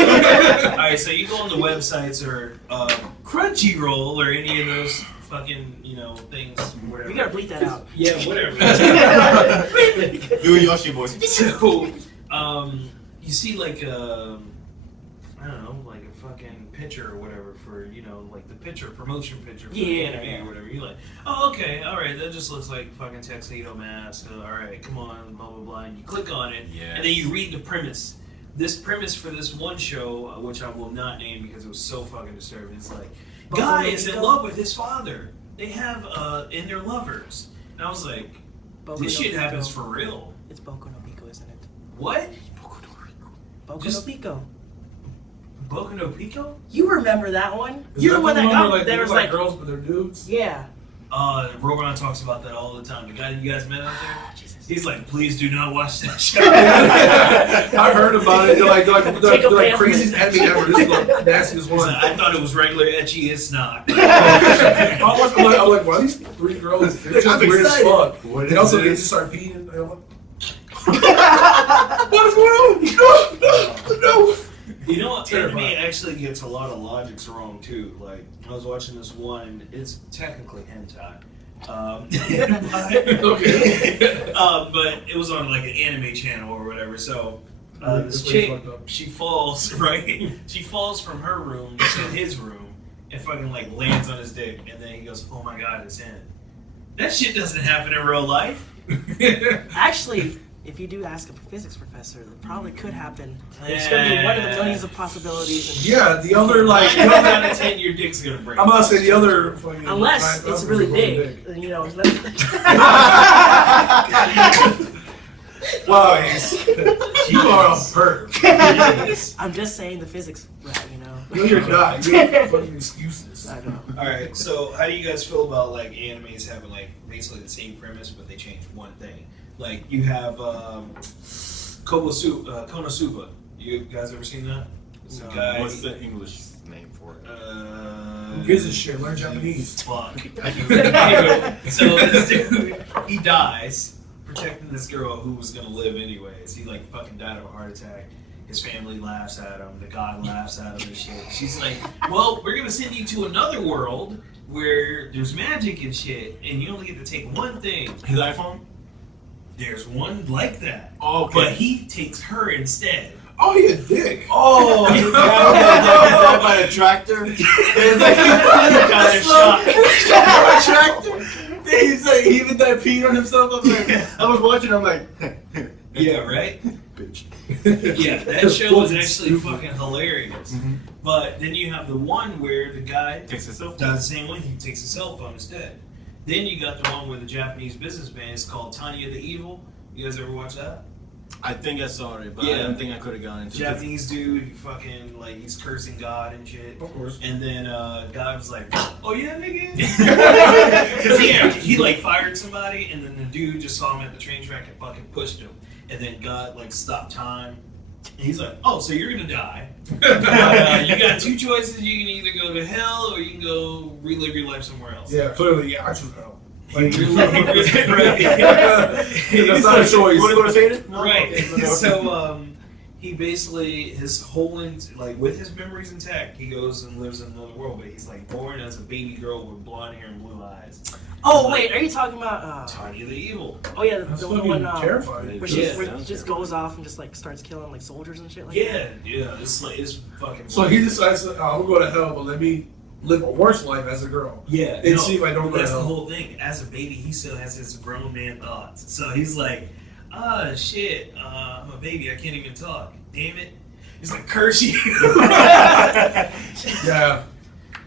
alright, so you go on the websites or Crunchyroll or any of those fucking, things, whatever. You gotta bleep that out. Yeah, whatever. Do a Yoshi voice. So, you see like I don't know, like a fucking picture or whatever for, like the promotion picture for the Yeah. anime or whatever. You're like, oh, okay, alright, that just looks like fucking tuxedo mask. Alright, come on, blah, blah, blah. And you click on it, and then you read the premise. This premise for this one show, which I will not name because it was so fucking disturbing, it's like, guy is in love with his father. They have, and they're lovers. And I was like, Boku this no shit Pico. happens for real. It's Boku no Pico, isn't it? What? Boku Just- no Pico. Boku no Pico? You remember that one? Is You're the one that one got where, there was look like, girls, but they're dudes. yeah. Rogan talks about that all the time. The guy you guys met out there, Jesus. he's like, please do not watch that show. I heard about it. They're like Take a pamphlet. craziest anime ever. This is the nastiest He's one. like, I thought it was regular etchy. It's not. I'm like, why are these 3 girls? They're just I'm weird as excited. fuck. What And is also they this? just start peeing. And I'm like, What is going on? No. You know what? Terrifying. Anime actually gets a lot of logics wrong too. Like I was watching this one. It's technically hentai. Okay. But it was on like an anime channel or whatever. So this That's pretty chick, fucked up. she falls right. She falls from her room to his room and fucking like lands on his dick, and then he goes, "Oh my god, it's in." That shit doesn't happen in real life. Actually, if you do ask a physics professor, it probably could happen. It's going to be one of the millions of possibilities. And Yeah, the other like. 9 out of 10, your dick's gonna break. I'm about to say the other fucking. unless it's really big, then, you know. It's not- Wow, you are a perv. I'm just saying the physics rat, you know. No, you're not. You're fucking excuses. I know. All right, so how do you guys feel about like animes having like basically the same premise, but they change one thing? Like you have Konosuba. You guys ever seen that? It's a guy. What's the English name for it? Who gives a shit? Learn Japanese. Fuck. Anyway, so this dude, he dies protecting this girl who was gonna live anyways. He like fucking died of a heart attack. His family laughs at him. The god laughs at him and shit. She's like, "Well, we're gonna send you to another world where there's magic and shit, and you only get to take one thing." His iPhone? There's one like that, Okay. but he takes her instead. Oh, he a dick. Oh, the guy that died by the tractor? It's like, Got a shot. tractor? He's like, he even died peeing on himself. I was watching, I'm like, Yeah, right. bitch. Yeah, that show was actually fucking hilarious. But then you have the one where the guy Takes himself. does the same way. He takes his cell phone instead. Then you got the one where the Japanese businessman is called Tanya the Evil. You guys ever watch that? I think I saw it, but I Yeah. don't think I could have gone into it. Japanese dude, he fucking like he's cursing God and shit. Of course. And then God was like, "Oh yeah, nigga," because he like fired somebody, and then the dude just saw him at the train track and fucking pushed him. And then God like stopped time. And he's like, "Oh, so you're gonna die? You got two choices. You can either go to hell or you can go relive your life somewhere else." Yeah, clearly, yeah, I choose hell. Like, Right. that's not a choice. You want to go to Satan? No? Right. Okay. So he basically his whole like with his memories intact, he goes and lives in another world. But he's like born as a baby girl with blonde hair and blue eyes. Oh wait, are you talking about? Tanya the Evil. Oh yeah, That's the fucking one terrifying. where Yeah. she just goes off and just like starts killing like soldiers and shit like Yeah, yeah. It's like it's fucking. So he decides, I'm gonna go to hell, but let me live a worse life as a girl. Yeah, And see if I don't go to That's the hell. whole thing. As a baby, he still has his grown man thoughts. So he's like, shit, I'm a baby. I can't even talk. Damn it. He's like, curse you. Yeah.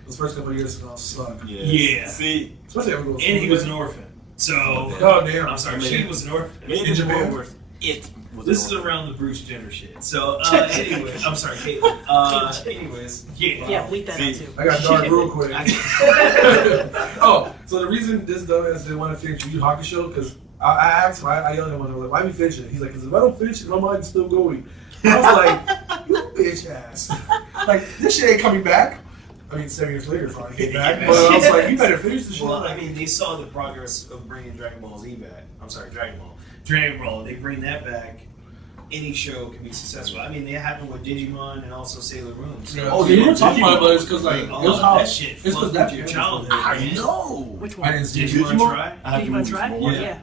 Those first couple of years gonna suck. Yeah. See, Especially if it goes And he was an orphan. So, Oh damn. I'm sorry, she was an orphan. In Japan? it was This is around the Bruce Jenner shit. So, anyway, I'm sorry, Caitlin. Anyways, yeah. Yeah, bleep that out See, too. I got dark real quick. Oh, so the reason this dumbass didn't want to finish Yu Yu Hakusho, because I asked him, I yelled at him, I was like, why are we finishing it? He's like, because if I don't finish it, my mind's still going. I was like, you bitch ass. Like, this shit ain't coming back. I mean, 7 years later, it finally came back. But I was like, you better finish this shit. Well, I mean, they saw the progress of bringing Dragon Ball Z back. I'm sorry, Dragon Ball. Dragon Ball, they bring that back. Any show can be successful. I mean, they happened with Digimon and also Sailor Moon. So Oh, you were talking about it, but it's because, like, it was how. that shit It's because fucked that with your childhood. I man. know. Which I one? didn't see Digimon Digimon. Try? I have Did to you watch try? more. Yeah.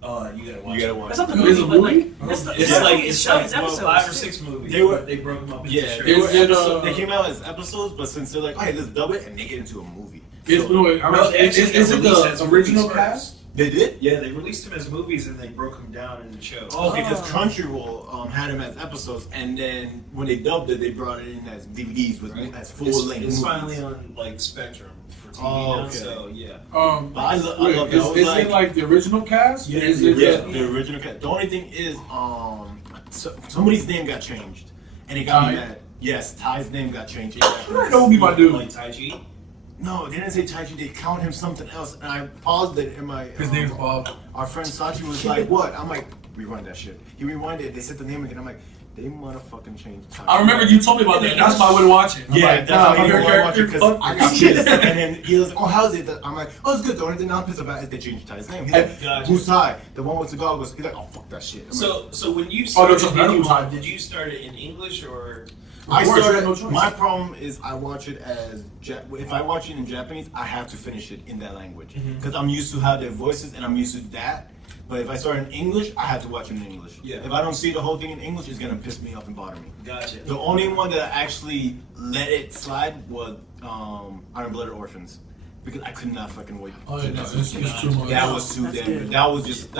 You gotta watch You gotta it. watch It's not the it. movie, Is it but like movie? it's the It's like it's it's episodes. 5 or 6 movies. They were- they broke them up into Yeah, shows. they, were It's in, episodes, they came out as episodes, but since they're like, hey, let's dub it, and they get into a movie. It's, So- no, wait, No, they actually is got it released as the original movies cast? They did? Yeah, they released them as movies and they broke them down into shows. Okay, because Oh. Crunchyroll had them as episodes, and then when they dubbed it, they brought it in as DVDs with Right. as full length. It's movies. finally on like Spectrum for TV Oh, now, okay. so yeah. But I love that. Is, I was is like, it like the original cast? Yeah, Is it yeah, just, the original cat. The only thing is, somebody's name got changed, and it got me Ty? mad. Yes, Ty's name got changed. I know be my dude. Like Tai Chi. No, they didn't say Taichi. They count him something else, and I paused it in my. His name's Bob. Our friend Sachi was like, "What?" I'm like, "Rewind that shit." He rewinded it. They said the name again. I'm like, they motherfucking changed time. I remember you told me about that. That's why I wouldn't watch it. I'm Yeah, like, that's why I your didn't want to watch it character. because I got pissed. And then he was like, oh, how's it? I'm like, oh, it's good. The only thing I'm pissed about is they changed Ty's name. He's like, Gotcha. who's Ty? The one with the goggles. He's like, oh, fuck that shit. I'm like, So when you Oh, started no, medical time. did you start it in English or? I Of course, started. no choice. My problem is I watch it as if I watch it in Japanese, I have to finish it in that language because I'm used to how their voices and I'm used to that. But if I start in English, I have to watch it in English. Yeah. If I don't see the whole thing in English, it's gonna piss me off and bother me. Gotcha. The only one that I actually let it slide was Iron Blooded Orphans. Because I could not fucking wait. Oh, yeah, no, it's too much. That was too That's damn good. good. That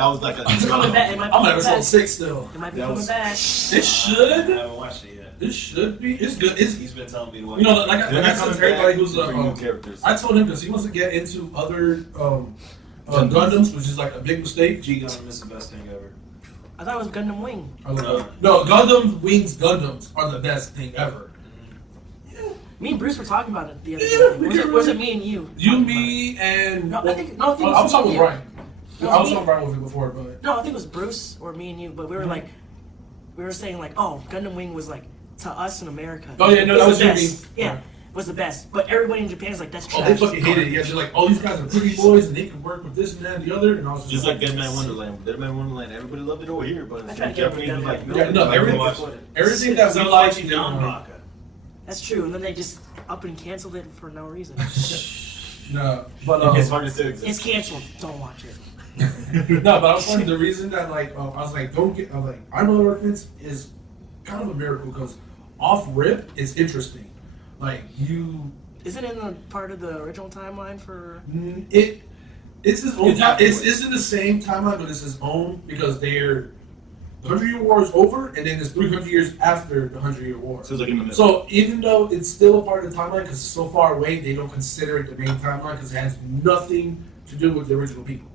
was like a. It's coming back. It might be I'm coming episode back. 6 still. It might be That coming was- back. It I should. haven't watched it yet. It should be. It's good. It's, He's been telling me to watch. you know, like They're I not said coming to everybody back who's to bring new characters. I told him because he wants to get into other Gundams, which is like a big mistake. G Gundam is the best thing ever. I thought it was Gundam Wing. No, Gundam Wings Gundams are the best thing ever. Me and Bruce were talking about it the other day. Was it me and you? You, me, and No, I think it was I was talking with me. Ryan. No, I was me- talking with Ryan with it before, but No, I think it was Bruce or me and you. But we were like, we were saying like, oh, Gundam Wing was like to us in America. Oh, yeah, no, that was the you, best. me. Yeah, was the best. But everybody in Japan's like, that's oh, trash. they fucking hated it. Yeah, they're like, oh, these guys are pretty boys and they can work with this and that and the other. And I was Just like Dead Man Wonderland. Dead Man Wonderland. Everybody loved it over here, but I in tried to get Japanese was like, no. Yeah, no, like, everything- watch- everything that we I'm like, watching they don't like. non-maka. That's true. And then they just up and canceled it for no reason. No, but It's hard to say. It's canceled. Don't watch it. no, but I was saying the reason that like I was like, don't get. I was like, I know Orphans is kind of a miracle because off rip it's interesting. Like you, Isn't it in the part of the original timeline for? it's his own. It's in the same timeline, but it's his own because they're the 100-Year War is over, and then it's 300 years after the 100-Year War. So it's like in the middle. So even though it's still a part of the timeline because it's so far away, they don't consider it the main timeline because it has nothing to do with the original people.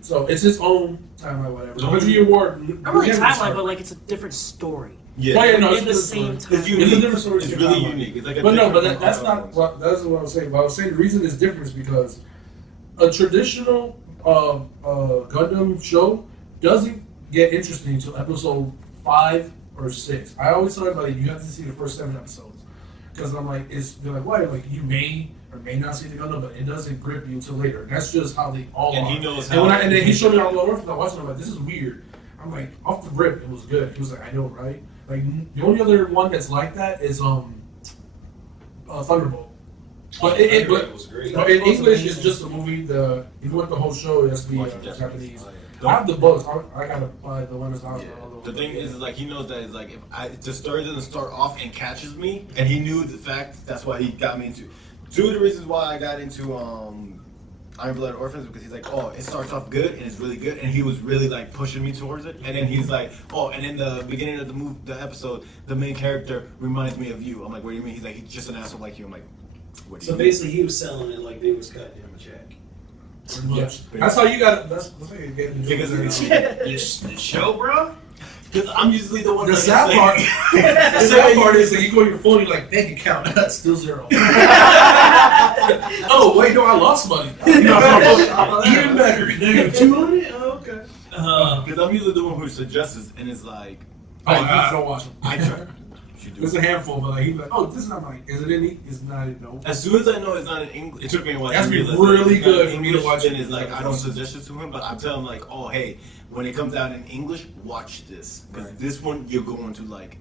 So it's his own timeline, whatever. The 100-Year War. Not really timeline, but like it's a different story. yeah. Oh, yeah, no, in the same time. It's unique. It's a different story. It's to really timeline. unique. It's like a But no, but different that's from not other ones. what that's what I was saying. What I was saying the reason it's different is because a traditional Gundam show doesn't get interesting until episode 5 or 6. I always tell everybody you have to see the first 7 episodes because I'm like, they're like, why? Like you may or may not see the Gundam, but it doesn't grip you until later. That's just how they all And are. he knows And, how. and then he showed me on Low Earth, and I watched it. I'm like, this is weird. I'm like, off the rip, it was good. He was like, I know, right? Like the only other one that's like that is Thunderbolt. But it was great. in English, it's just a movie. If you want the whole show, it has to be Watch it Japanese. Oh, I have the books. I gotta buy the one that's out. Yeah. The thing is like he knows that it's like if the story doesn't start off and catches me, and he knew the fact. That's why he got me into. Two of the reasons why I got into Iron Blooded Orphans because he's like, oh, it starts off good and it's really good, and he was really like pushing me towards it. And then he's like, oh, and in the beginning of the episode, the main character reminds me of you. I'm like, what do you mean? He's like, he's just an asshole like you. I'm like, what do you So mean? basically, he was selling it like they was cutting him a check. Yeah. That's how you got. That's how you get into Because it. The show, bro. Because I'm usually the one The that's sad like, part, the sad part is that you go on your phone, you're like, bank account, still 0. Oh wait, no, I lost money. Even better. Negative 200. Oh, okay. Because I'm usually the one who suggests it, and it's like, I don't watch them. I try. You do. There's a handful, but like he's like, oh, this is not my. Is it in? It's not. No. As soon as I know it's not in English, it took me a while. It has to be realize really it's not good in for me to English, watch it. then it's like I don't suggest it to him, but I tell him like, oh hey, when it comes out in English, watch this because this one you're going to like.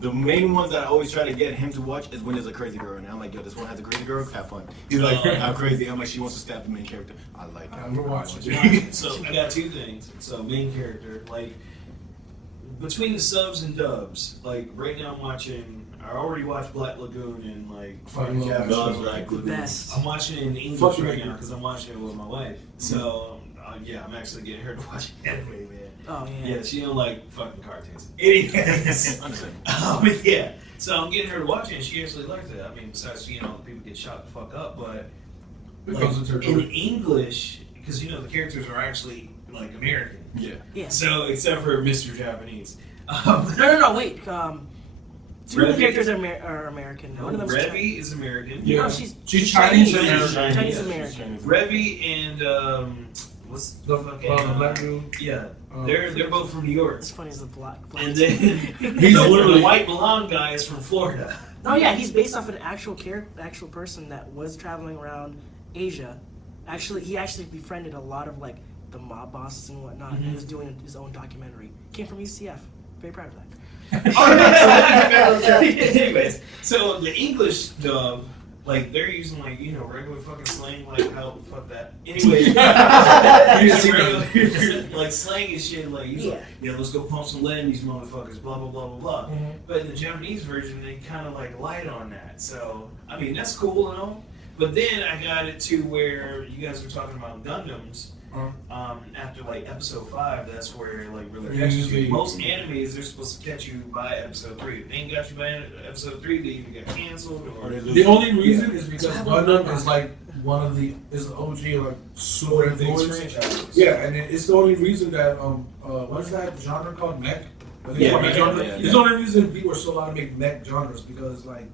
The main ones that I always try to get him to watch is when there's a crazy girl, and I'm like, yo, this one has a crazy girl, have fun. He's like, how crazy? I'm like, she wants to stab the main character. I like it. I'm gonna watch it. So I got 2 things. So main character, like between the subs and dubs, like right now I'm watching. I already watched Black Lagoon and like Fucking love God's that Black Lagoon. Best. I'm watching it in English Fucking right agree. now because I'm watching it with my wife. So yeah, I'm actually getting her to watch anime, man. Oh yeah. Yeah, she don't like fucking cartoons. Anyways, Understand. but yeah, so I'm getting her to watch it, and she actually likes it. I mean, besides people get shot the fuck up, but like, in English, because the characters are actually like American. Yeah. Yeah. So except for Mr. Japanese. No, wait. 2 of the Revy? characters are American. One of them is Revy is American. Yeah. No, she's She's Chinese Chinese. American. Chinese Yeah, American. Revy and what's The fucking black dude. Yeah, they're both from New York. It's funny as the black. And then He's the literally- white blonde guy is from Florida. Oh yeah, he's based off an actual actual person that was traveling around Asia. Actually, he actually befriended a lot of like the mob bosses and whatnot. And he was doing his own documentary. Came from UCF. Very proud of that. Anyways, so the English dub, like they're using like regular fucking slang, like how fuck that. Anyways, like slang and shit, like he's like, yeah, let's go pump some lead in these motherfuckers, blah blah blah blah blah. But in the Japanese version, they kind of like light on that. So I mean that's cool and all. But then I got it to where you guys were talking about Gundams. After like episode 5, that's where it like really catches you. Most animes they're supposed to catch you by episode 3. If they ain't got you by episode 3, they either get canceled or The only reason is because Gundam is like is the OG like super influence. Yeah, and it's the only reason that what is that genre called? Mech? Yeah, mech genre. yeah. It's the only reason people are so allowed to make mech genres because like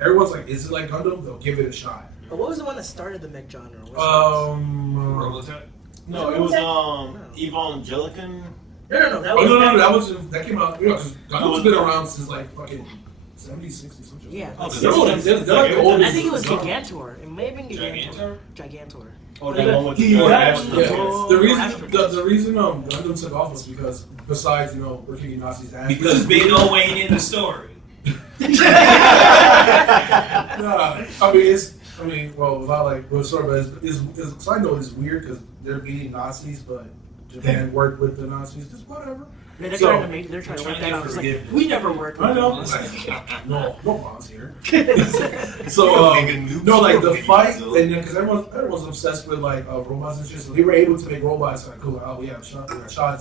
everyone's like, is it like Gundam? They'll give it a shot. But what was the one that started the mech genre? Robotech. No, it was Evangelican. No. That Oh was that came out. Because Gundam's been around since like fucking 70s, 60s, something. Yeah. Oh, They're like the oldest. I think it was genre. Gigantor. It may have been Gigantor? Gigantor. Oh, the one with the Yeah. Astro. The reason Gundam took off was because besides we're kicking Nazis' ass. Because Big O ain't in the story. Well, without like, sort of, side note is weird because they're beating Nazis, but Japan worked with the Nazis. Just whatever. Yeah, they're So- trying to work that out. It's like, we never worked with I know. them. No bonds here. So no, like the fight, and then because everyone's obsessed with like robots and shit, so they were able to make robots like cool. Like, oh, we have shots,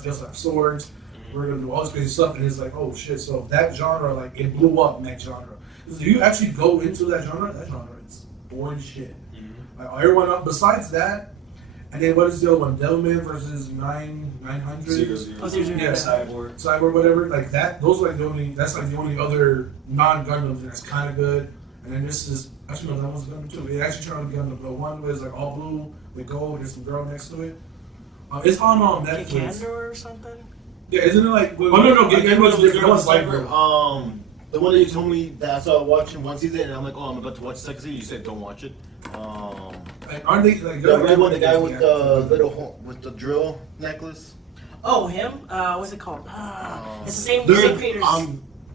they also have swords. We're gonna do all this crazy stuff, and it's like, oh shit. So that genre, like, it blew up mech genre. If you actually go into that genre is boring shit. Like everyone else, besides that, and then what is the other one? Devilman versus 900. Oh, seriously? Yeah, Cyborg, whatever. Like that. Those are like the only. That's like the only other non-Gundam that's kind of good. And then this is actually no, that one's Gundam too. It actually turned out to be Gundam. The one was like all blue with gold. There's some girl next to it. It's on Netflix. Kikandor or something? Yeah, isn't it like? Oh no, Gundam was different. That was like The one that you told me that I saw watching one season, and I'm like, oh, I'm about to watch the second season. You said don't watch it. like, aren't they like The red one, the guy with the little with the drill necklace. Oh, him? What's it called? It's the same creators.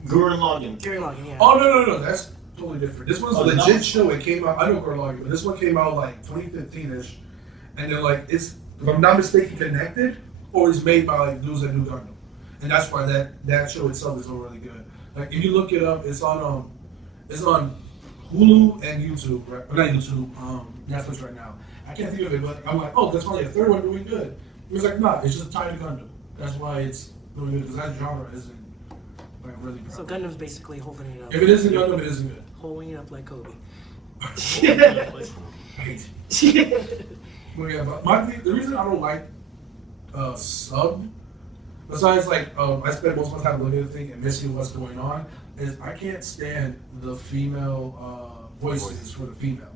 Gurren Lagann. Gurren Lagann, yeah. Oh no, that's totally different. This one's a legit no? show. It came out. I know Gurren Lagann, but this one came out like 2015ish, and then like it's, if I'm not mistaken, connected or it's made by like dudes that do Gundam, and that's why that show itself is so really good. Like if you look it up, it's on Hulu and YouTube, right? Or not YouTube, Netflix right now. I can't think of it, but I'm like, oh, that's probably a third one doing good. It's like, nah, it's just tied to Gundam. That's why it's doing good because that genre isn't like really good. So Gundam's basically holding it up. If it isn't Gundam, it isn't good. Holding it up like Kobe. Right. Well, yeah, but the reason I don't like sub, besides like I spend most of my time looking at the thing and missing what's going on, is I can't stand the female voices for the female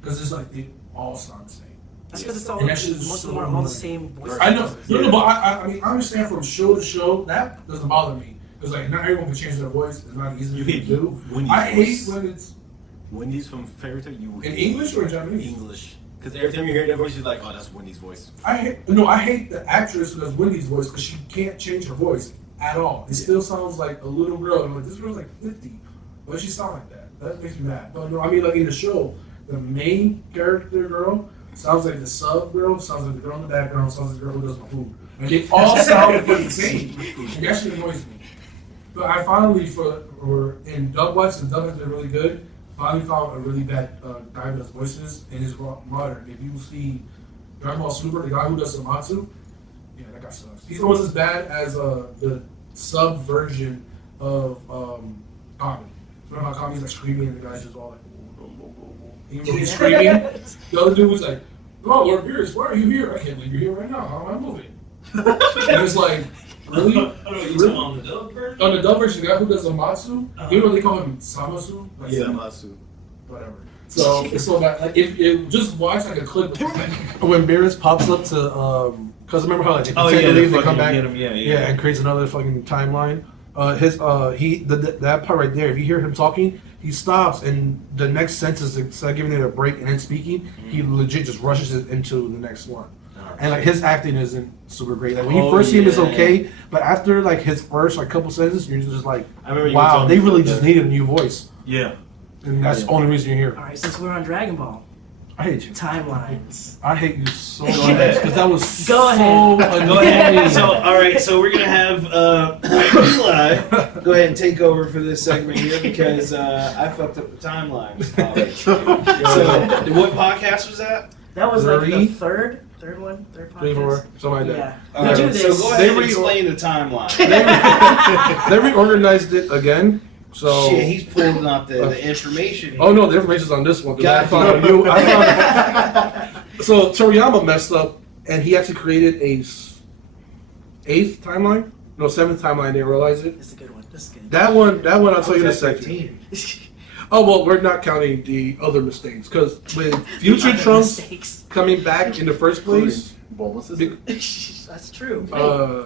because it's like they all sound the same. That's because it's all, And that shit is most of so them are all the annoying. same voices. I know, no, but I mean, I understand from show to show that doesn't bother me because like not everyone can change their voice. It's not easy to do. I hate when it's Wendy's from Fairy Tail. You in English or in Japanese. English. Because every time you hear that voice, you're like, oh, that's Wendy's voice. I hate the actress who does Wendy's voice because she can't change her voice at all. It still sounds like a little girl. I'm like, this girl's like 50. Why does she sound like that? That makes me mad. No, I mean like in the show, the main character girl sounds like the sub girl, sounds like the girl in the background, sounds like the girl who does my food. And they all sound the same. And that shit annoys me. But I finally, for in dub watch, and dub has been really good. Finally found a really bad guy who does voices in his modern. If you see Dragon Ball Super, the guy who does Samatsu, yeah, that guy sucks. He's almost as bad as the sub version of Kami. Remember how Kami's like screaming and the guy's just all like, whoa, whoa, whoa, whoa. Even though he's screaming, the other dude was like, oh, Lord Beerus, why are you here? I can't believe you're here right now. How am I moving? And it's like, really? Really? On the dub version? On the dub version, the guy who does Amatsu, you know they call him Samasu? Like, Yeah, Masu. whatever. So like, if just watch like a clip when Beerus pops up to because remember how like they pretend to leave, they come back, and creates another fucking timeline. That part right there. If you hear him talking, he stops, and the next sentence, instead of giving it a break and then speaking, he legit just rushes it into the next one. And like his acting isn't super great. Like when you first see him, it's okay, but after like his first like couple sentences, you're just like, wow, they really just needed a new voice. Yeah. And that's the only reason you're here. All right, since we're on Dragon Ball, I hate you. timelines. I hate you so much because that was Go so ahead. Go ahead. annoying. So, all right. So we're gonna have Eli go ahead and take over for this segment here because I fucked up the timelines. So, what podcast was that? That was like Three? the third podcast. 3, 4, something like that. Yeah. We do this. So go ahead and They explain the timeline. They reorganized it again. So Shit, he's pulling out the information. oh no, the information's on this one. 'Cause I God found you. So Toriyama messed up, and he actually created a 8th timeline. No, 7th timeline. They realized it. This is a good one. This is good. That one. I'll tell you in a That's second. 15. Oh well, we're not counting the other mistakes because with Future Trunks Mistakes. coming back in the first place, Bulma's sister. That's true.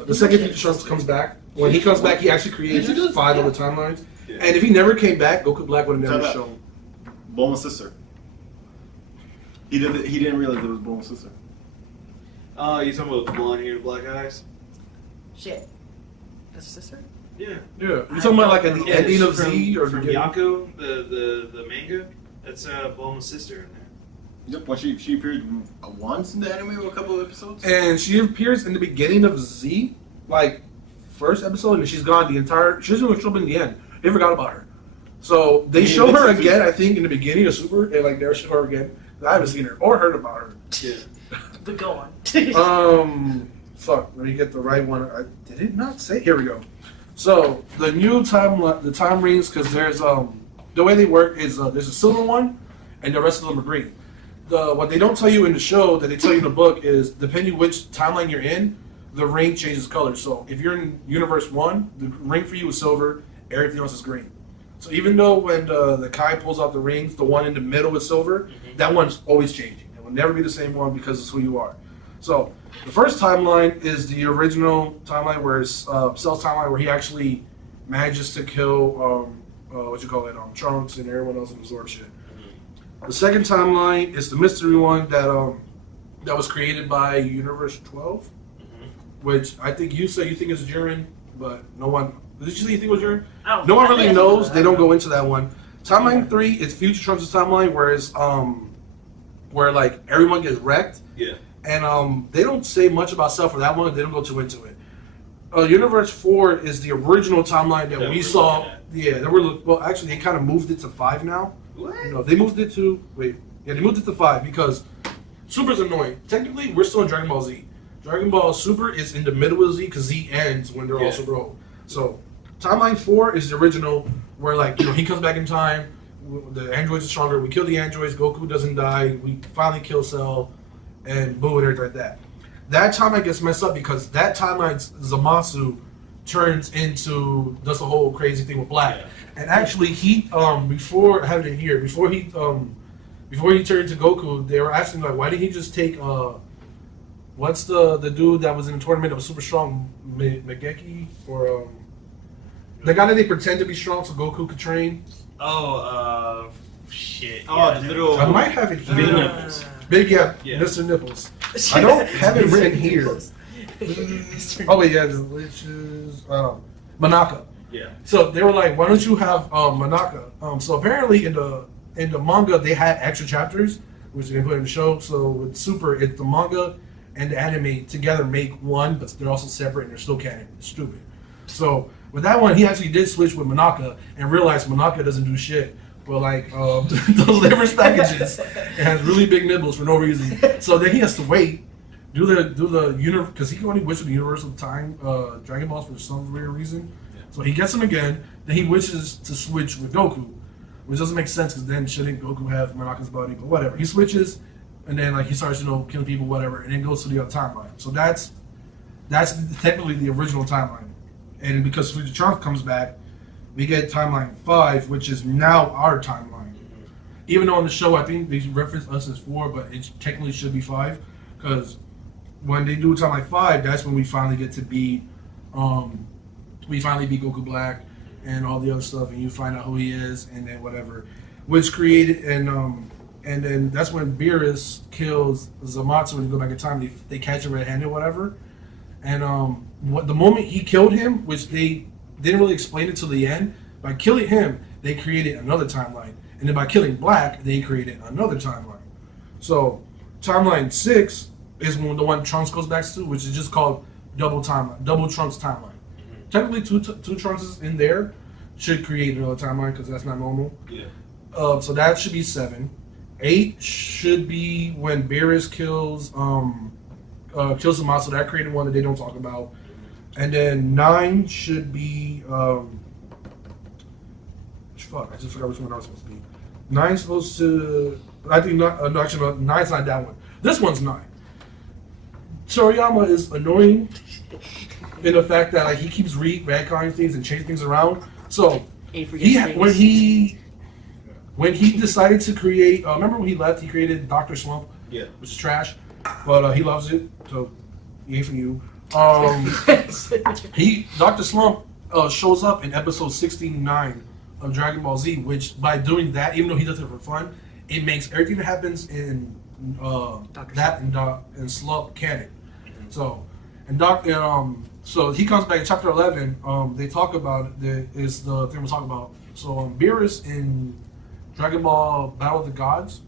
the second Future Trunks comes back. When he comes back, he actually creates 5 other timelines. And if he never came back, Goku Black would have never shown. Bulma's sister. He didn't realize it was Bulma's sister. Oh, you talking about the blonde hair, black eyes? Shit. That's your sister? Yeah. Yeah, you talking about like at the ending of from, Z or from beginning? Yako, the manga? That's Bulma's sister in there. Yep. Well, she appeared once in the anime or a couple of episodes. And she appears in the beginning of Z, like first episode, and she's gone the entire. She doesn't even show up in the end. They forgot about her. So they show her again, I think, in the beginning of Super, and like never show her again. I haven't seen her or heard about her. Yeah. But go on. Fuck. Let me get the right one. Did it not say? Here we go. So the new the time rings, because there's the way they work is there's a silver one, and the rest of them are green. What they don't tell you in the show that they tell you in the book is depending which timeline you're in, the ring changes color. So if you're in Universe 1, the ring for you is silver, everything else is green. So even though when the Kai pulls out the rings, the one in the middle is silver, that one's always changing. It will never be the same one because it's who you are. So the first timeline is the original timeline where it's Cell's timeline where he actually manages to kill Trunks and everyone else in Absorb shit. The second timeline is the mystery one that was created by Universe 12, which I think you say you think is Jiren, but no one. Did you say you think it was Jiren? No one really knows. They don't go into that one. Timeline 3 is Future Trunks' timeline, where like everyone gets wrecked. Yeah. And they don't say much about Cell for that one. They don't go too into it. Universe 4 is the original timeline that we saw. Yeah, actually they kind of moved it to 5 now. What? No, they moved it to they moved it to 5 because Super's annoying. Technically, we're still in Dragon Ball Z. Dragon Ball Super is in the middle of Z because Z ends when they're all super old. So timeline 4 is the original where he comes back in time. The androids are stronger. We kill the androids. Goku doesn't die. We finally kill Cell, and boo and everything like that. That timeline gets messed up because that timeline Zamasu turns into does the whole crazy thing with Black. Yeah. And actually, he before he turned to Goku, they were asking why didn't he just take what's the dude that was in the tournament that was super strong, Megeki or the guy that they pretend to be strong so Goku could train. Shit. Oh, yeah, the little. I might have it here. Big Nipples. Yeah, Mr. Nipples. I don't have it written here. Oh wait, yeah, which is Manaka. Yeah. So they were like, why don't you have Manaka? So apparently in the manga they had extra chapters, which they put in the show. So with Super, it's the manga and the anime together make one, but they're also separate and they're still canon. It's stupid. So with that one, he actually did switch with Manaka and realized Manaka doesn't do shit. But those liver packages, it has really big nibbles for no reason. So then he has to wait, do the universe because he can only wish for the universal time Dragon Balls for some weird reason. Yeah. So he gets them again. Then he wishes to switch with Goku, which doesn't make sense because then shouldn't Goku have Manaka's body? But whatever. He switches, and then he starts killing people, whatever, and then goes to the other timeline. So that's technically the original timeline. And because Future Trunks comes back, we get timeline 5, which is now our timeline. Even though on the show I think they reference us as 4, but it technically should be 5, because when they do time like 5, that's when we finally get to beat Goku Black and all the other stuff, and you find out who he is, and then whatever, which created and then that's when Beerus kills Zamasu when you go back in time. They catch him red-handed, whatever, and the moment he killed him, which they didn't really explain it till the end, by killing him they created another timeline, and then by killing Black they created another timeline. So timeline 6 is the one Trunks goes back to, which is just called double Trunks timeline. Technically, two Trunkses in there should create another timeline because that's not normal. Yeah. So that should be 7. 8 should be when Beerus kills Zamasu. That created one that they don't talk about. And then 9 should be fuck. I just forgot which one I was supposed to be. 9's supposed to. I think not. No, actually, no, 9's not that one. This one's 9. Toriyama is annoying in the fact that like he keeps retconning things and changing things around. So when he decided to create, remember when he left, he created Dr. Slump, which is trash, but he loves it, so yay for you. Dr. Slump shows up in episode 69 of Dragon Ball Z, which by doing that, even though he does it for fun, it makes everything that happens in and Slump canon. So, so he comes back in chapter 11. They talk about it. Is the thing we'll talk about. So Beerus in Dragon Ball Battle of the Gods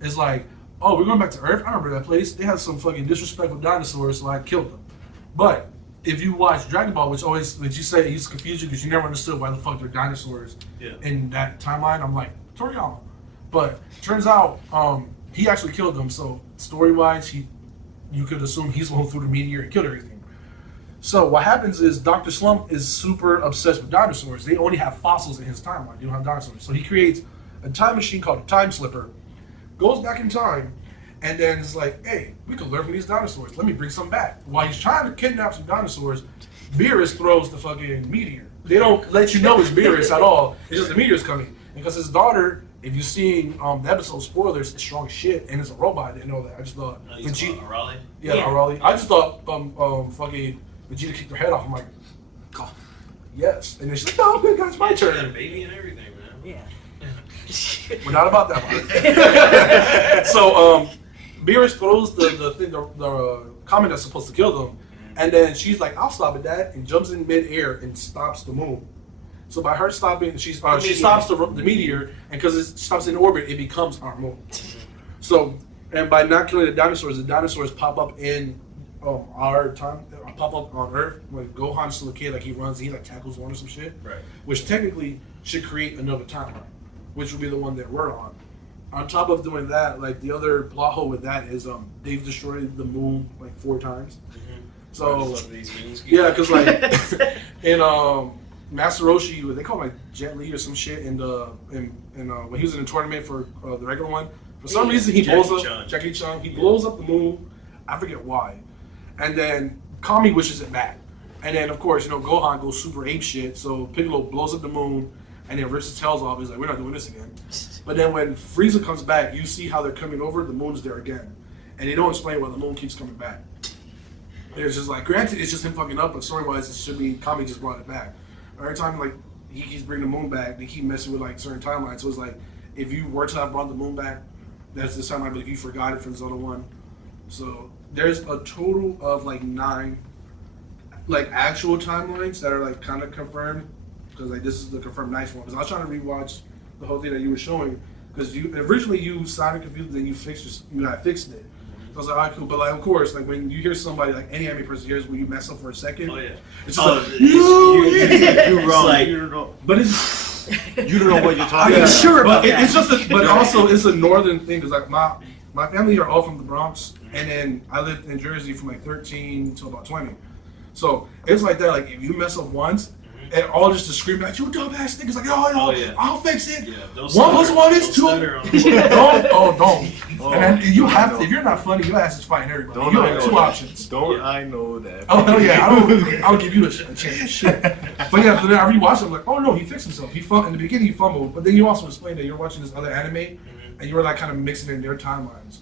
is like, oh, we're going back to Earth. I remember that place. They had some fucking disrespectful dinosaurs, so I killed them. But if you watch Dragon Ball, which you say it used to confuse you because you never understood why the fuck they're dinosaurs in that timeline, I'm like, Toriyama. But turns out he actually killed them. So story-wise, you could assume he's the one who threw the meteor and killed everything. So what happens is Dr. Slump is super obsessed with dinosaurs. They only have fossils in his timeline. They don't have dinosaurs. So he creates a time machine called a Time Slipper, goes back in time, and then is like, hey, we could learn from these dinosaurs. Let me bring some back. While he's trying to kidnap some dinosaurs, Beerus throws the fucking meteor. They don't let you know it's Beerus at all. It's just the meteor's coming. Because his daughter, if you've seen the episode spoilers, is strong as shit, and it's a robot. I didn't know that. I just thought Vegeta. Arale? Yeah, Arale. I just thought fucking Vegeta kicked her head off. I'm like, God, yes. And then she's like, no, okay, guys, my turn. Had a baby and everything, man. Yeah. We're not about that part. So Beerus throws the comet that's supposed to kill them, and then she's like, I'll stop at that, and jumps in midair and stops the moon. So by her stopping, she stops the meteor, and because it stops in orbit, it becomes our moon. So, and by not killing the dinosaurs pop up in our time, pop up on Earth when Gohan's still a kid, like he like tackles one or some shit. Right. Which technically should create another timeline, which would be the one that we're on. On top of doing that, like the other plot hole with that is they've destroyed the moon like 4 times. Mm-hmm. So yeah, because like in Master Roshi, they call him like Jet Li or some shit, and when he was in the tournament for the regular one, for some reason he blows up Jackie Chan. He blows up the moon. I forget why, and then Kami wishes it back, and then of course Gohan goes super ape shit. So Piccolo blows up the moon, and then rips his tails off. He's like, we're not doing this again. But then when Frieza comes back, you see how they're coming over. The moon's there again, and they don't explain why the moon keeps coming back. And it's just like, granted, it's just him fucking up, but story-wise, it should be Kami just brought it back. Every time like he keeps bringing the moon back, they keep messing with like certain timelines. So it's like, if you were to have brought the moon back, that's the timeline. But if you forgot it from this other one, so there's a total of like 9 like actual timelines that are like kind of confirmed. Because like this is the confirmed 9th one. Because I was trying to rewatch the whole thing that you were showing. Because you originally you sounded confused, then you fixed it. So I was like, alright, cool. But like, of course, like when you hear somebody, like any anime person hears when you mess up for a second, it's just like, you're wrong. Like, you don't know. But it's You don't know what you're talking I'm about. sure about that. It's just, but also it's a northern thing. Because like my family are all from the Bronx, and then I lived in Jersey from like 13 to about 20. So it's like that. Like if you mess up once. And all just to scream like, you dumbass niggas, like, I'll fix it. Yeah, 1 + 1 is 2. Don't. Oh, And then you I have know. to, if you're not funny, your ass is fighting everybody. Don't You I have know two that. options. Don't I know that? Oh hell yeah, I'll give you a chance. Shit. But yeah, so then I rewatched it, I'm like, oh no, he fixed himself. In the beginning he fumbled, but then you also explained that you're watching this other anime, and you were like kind of mixing in their timelines,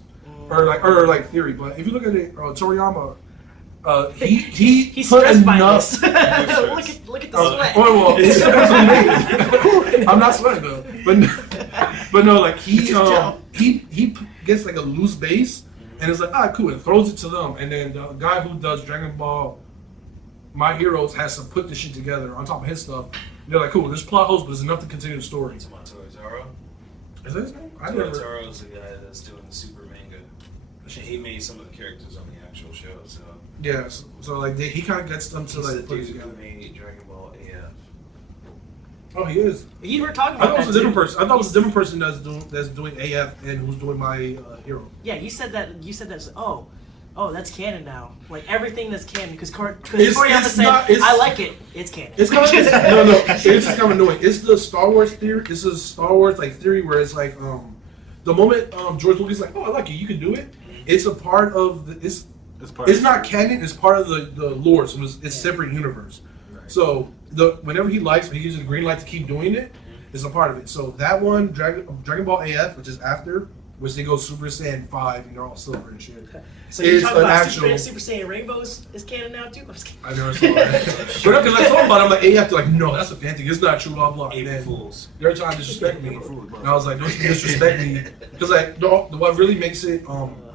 or like theory. But if you look at it, Toriyama, he put enough. look at the sweat. Well, that's amazing. I'm not sweating though, but no, like he gets like a loose base, and it's like cool, and throws it to them, and then the guy who does Dragon Ball My Heroes has to put this shit together on top of his stuff. They're like, cool, there's plot holes, but it's enough to continue the story. It's Toro. Is that his name? I never. Toro is the guy that's doing the super manga. He made some of the characters on the actual show, so. Yeah, so like he kind of gets them to He's like the put it dude together. who made Dragon Ball AF. Oh, he is. You were talking I about thought it was that a different too. person. I thought it was a different person that's doing AF and who's doing My Hero. Yeah, you said that. You said that. Oh, that's canon now. Like everything that's canon, because Toriyama It's said, not- it's- "I like it. It's canon." It's kind of no. It's just kind of annoying. It's the Star Wars theory. It's a Star Wars like theory where it's like the moment George Lucas is like, oh, I like it, you can do it. It's a part of the. It's not canon. It's part of the lore. So it's separate universe. Right. So whenever he gives you the green light to keep doing it. Is a part of it. So that one, Dragon Ball AF, which is after, which they go Super Saiyan 5 and they're all silver and shit. So you're It's talking an about actual. Super Saiyan Rainbows is canon now too? I'm just kidding. I never saw that. But because I thought about it, I'm like, AF, they're like, no, that's a fan thing. It's not true, blah, blah. And April then Fools. they're trying to disrespect me. And I was like, don't you disrespect me. Because like, what really makes it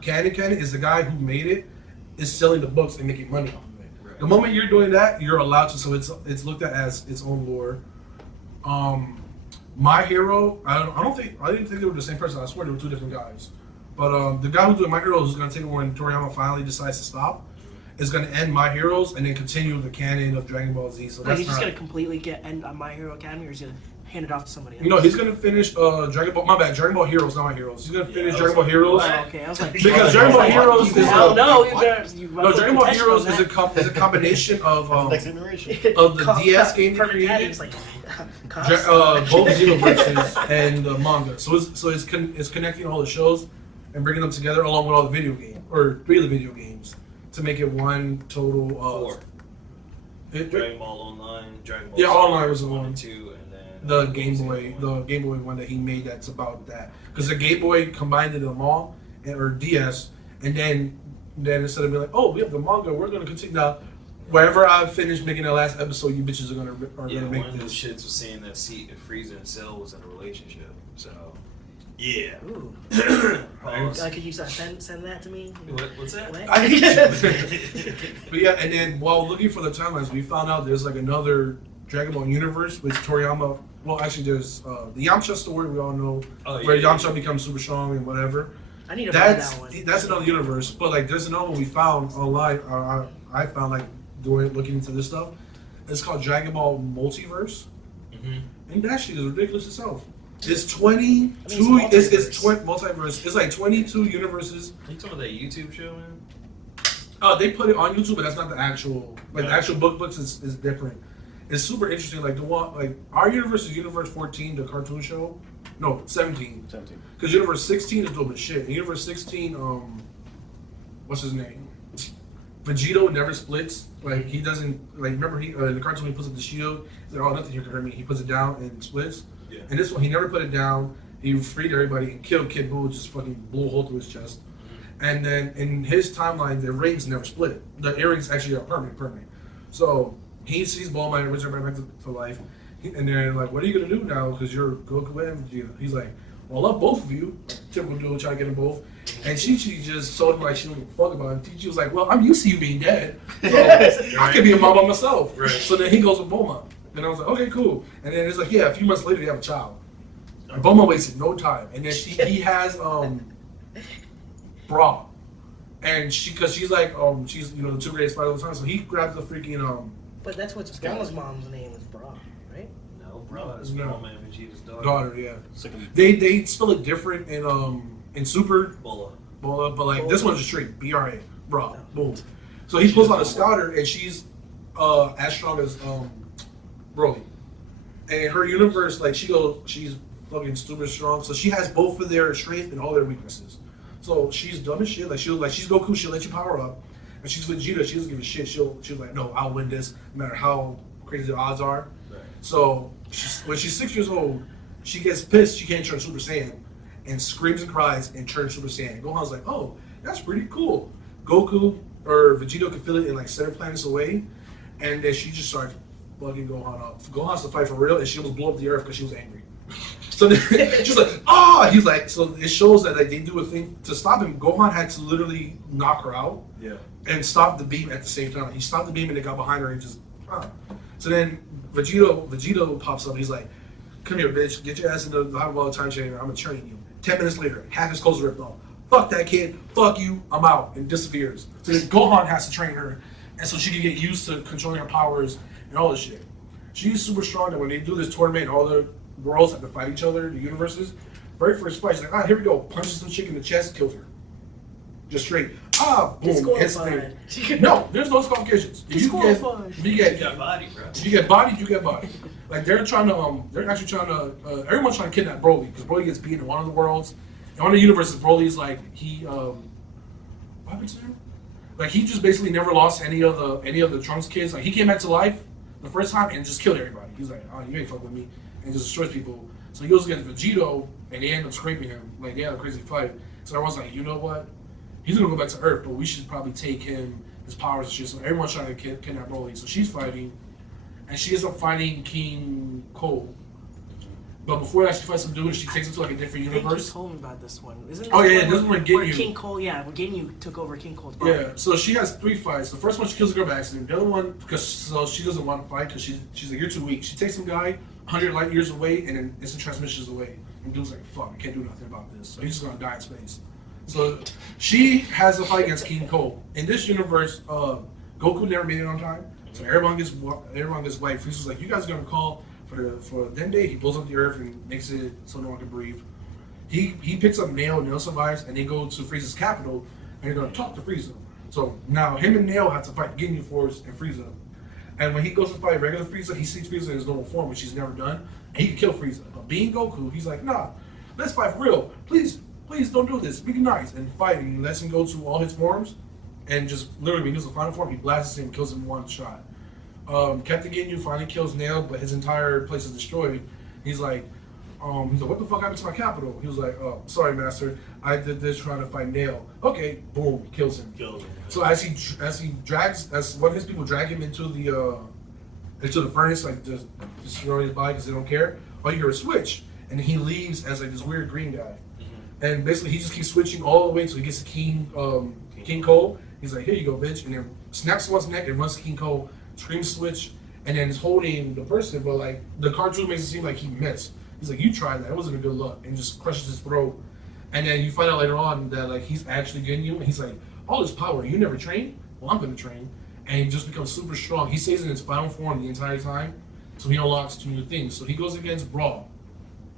canon is the guy who made it is selling the books and making money off of it. Right. The moment you're doing that, you're allowed to. So it's looked at as its own lore. My Hero, I didn't think they were the same person. I swear they were two different guys. But the guy who's doing My Heroes is going to take it when Toriyama finally decides to stop. Is going to end My Heroes and then continue the canon of Dragon Ball Z. So Like that's he's just not. gonna completely get end on My Hero Academy, or he's gonna hand it off to somebody else? No, he's going to finish Dragon Ball. My bad, Dragon Ball Heroes, not My Heroes. He's going to finish I Dragon was Ball Heroes. Oh, okay, I was like, Because Dragon Ball Heroes is hell a, no, no, Dragon Ball Heroes is a combination of Next generation. of the DS game they Perfect created. Daddy, it's like, Both Xenoverses and the manga. So it's connecting all the shows and bringing them together along with all the video games or 3 of the video games to make it one total. 4. It, Dragon Ball Online, Dragon Ball Yeah, Z, Online was the 1 one. and 2, and then the Game Boy one that he made that's about that because the Game Boy combined it them all or DS and then instead of being like, oh, we have the manga, we're gonna continue now. Wherever I finish making the last episode, you bitches are gonna Yeah, make one of those this. shits was saying that Frieza and Cell was in a relationship. So, yeah. Ooh. Pause. Could you send that to me? What's that? What? But yeah, and then while looking for the timelines, we found out there's like another Dragon Ball universe, which Toriyama. Well, actually, there's the Yamcha story we all know, Oh, where yeah. Yamcha becomes super strong and whatever. I need to buy That's that one. that's another universe. But like, there's another one we found online. I found like looking into this stuff. It's called Dragon Ball Multiverse, and that shit is ridiculous itself. It's 22. It's 20 multiverse. It's like 22 universes. Are you talking about that YouTube show, man? They put it on YouTube, but that's not the actual. Like the actual books is different. It's super interesting. Like the one, like our universe is Universe 14, the cartoon show. No, 17. 17. Because Universe 16 is dope as shit. And Universe 16, what's his name? Vegito never splits. Like he doesn't. Like remember he in the cartoon he puts up the shield. He's like, oh, nothing here can hurt me. He puts it down and splits. Yeah. And this one he never put it down. He freed everybody and killed Kid Buu. Just fucking blew a hole through his chest. And then in his timeline, the rings never split. The earrings actually are permanent. So he sees Bulma and brings her back to life. And they're like, what are you going to do now? Because you're Goku and Vegeta. He's like, well, I love both of you. Typical dude trying to get them both. And Chi-Chi just told him like she don't give a fuck about him. Chi-Chi was like, well, I'm used to you being dead. So I could be a mom by myself. Right. So then he goes with Bulma. And I was like, okay, cool. And then it's like, yeah, a few months later, they have a child. And Bulma wasted no time. And then he has Bra. And because she's like, she's, the 2 greatest fighters of all time. So he grabs the freaking, But that's what's Bulma's mom's name is Bra, right? No, bro. It's No. Bulma and Vegeta's daughter. daughter, yeah. Second. They spell it different in Super Bulla. Bola, but like this one's just straight BRA, bro, boom. So he pulls out a scouter and she's as strong as Broly. And in her universe, like she's fucking super strong. So she has both of their strengths and all their weaknesses. So she's dumb as shit. Like she's Goku. She'll let you power up, and she's Vegeta. She doesn't give a shit. She's like, no, I'll win this, no matter how crazy the odds are. Right. So when she's 6 years old, she gets pissed. She can't turn Super Saiyan, and screams and cries and turns Super Saiyan. Gohan's like, oh, that's pretty cool. Goku or Vegeta can feel it in like 7 planets away, and then she just starts bugging Gohan up. Gohan's to fight for real, and she almost blew up the earth because she was angry. So then she's like, oh, he's like, so it shows that like they do a thing to stop him. Gohan had to literally knock her out, and stop the beam at the same time. He stopped the beam and they got behind her and just, So then Vegeta pops up. He's like, come here, bitch, get your ass into the high wall time changer. I'm gonna train you. 10 minutes later, half his clothes ripped off. Fuck that kid. Fuck you. I'm out, and disappears. So then Gohan has to train her, and so she can get used to controlling her powers and all this shit. She's super strong that when they do this tournament, all the worlds have to fight each other, the universes. Very first fight, she's like, here we go. Punches some chick in the chest, kills her. Just straight. Boom. Disqualified. No, there's no disqualifications. Disqualified. If you get body, bro. If you get bodied, you get bodied. Like they're actually trying to, everyone's trying to kidnap Broly because Broly gets beaten in one of the worlds. In one of the universes, Broly's like what happened to him? Like he just basically never lost any of the Trunks kids. Like he came back to life the first time and just killed everybody. He's like, oh, you ain't fuck with me, and just destroys people. So he goes against Vegito and they end up scraping him. Like they had a crazy fight. So everyone's like, you know what? He's gonna go back to Earth, but we should probably take him, his powers and shit. So everyone's trying to kidnap Broly. So she's fighting, and she ends up fighting King Cole. But before that, she fights some dude, and she takes him to like a different I think universe. you told me about this one. Isn't Oh, yeah, one this is where Ginyu- King Cole, where Ginyu took over King Cole's body. Yeah, so she has 3 fights. The first one, she kills a girl by accident. The other one, she doesn't want to fight because she's like, you're too weak. She takes some guy 100 light years away, and then instant transmissions away. And dude's like, fuck, I can't do nothing about this. So he's just gonna die in space. So she has a fight against King Cole. In this universe, Goku never made it on time. So everyone gets wiped. Frieza's like, you guys are gonna call for them day. He blows up the earth and makes it so no one can breathe. He picks up Nail. Nail survives, and they go to Frieza's capital, and they're gonna talk to Frieza. So now him and Nail have to fight Ginyu Force and Frieza. And when he goes to fight regular Frieza, he sees Frieza in his normal form, which he's never done, and he can kill Frieza. But being Goku, he's like, nah, let's fight for real. Please don't do this. Be nice and fight. And lets him go to all his forms, and just literally when he gets the final form, he blasts him, kills him in one shot. Captain Ginyu finally kills Nail, but his entire place is destroyed. He's like, what the fuck happened to my capital? He was like, oh, sorry, master. I did this trying to fight Nail. Okay, boom, kills him. So as one of his people drag him into the furnace, like just destroying his body because they don't care. All you hear is switch, and he leaves as like this weird green guy. And basically, he just keeps switching all the way until he gets to King Cole. He's like, here you go, bitch, and then snaps someone's neck and runs to King Cole. Screams switch, and then is holding the person, but like the cartoon makes it seem like he missed. He's like, you tried that, it wasn't a good look, and just crushes his throat. And then you find out later on that like he's actually getting you, and he's like, all this power, you never trained? Well, I'm gonna train. And he just becomes super strong. He stays in his final form the entire time, so he unlocks 2 new things. So he goes against Brawl.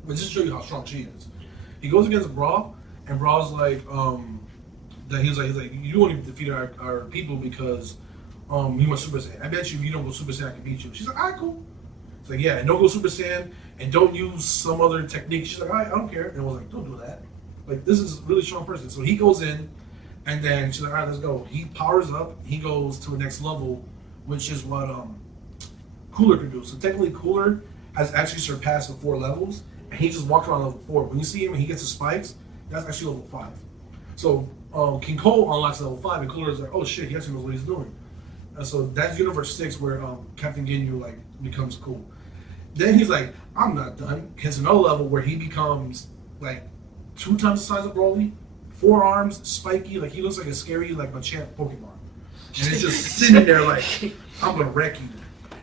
But just to show you how strong she is. He goes against Brawl, and Brawl's like, that he's like, you won't even defeat our people because you went Super Saiyan. I bet you if you don't go Super Saiyan, I can beat you. She's like, alright, cool. It's like, yeah, and don't go Super Saiyan, and don't use some other technique. She's like, alright, I don't care. And I was like, don't do that. Like, this is a really strong person. So he goes in, and then she's like, alright, let's go. He powers up, he goes to the next level, which is what Cooler can do. So technically, Cooler has actually surpassed the 4 levels, and he just walked around level 4. When you see him and he gets the spikes, that's actually level 5. So King Cole unlocks level 5, and Cooler is like, oh shit, he actually knows what he's doing. So that's Universe 6 where Captain Ginyu like becomes cool. Then he's like, I'm not done. Hits another level where he becomes like 2 times the size of Broly, 4 arms, spiky, like he looks like a scary like Machamp Pokemon. And it's just sitting there like, I'm gonna wreck you.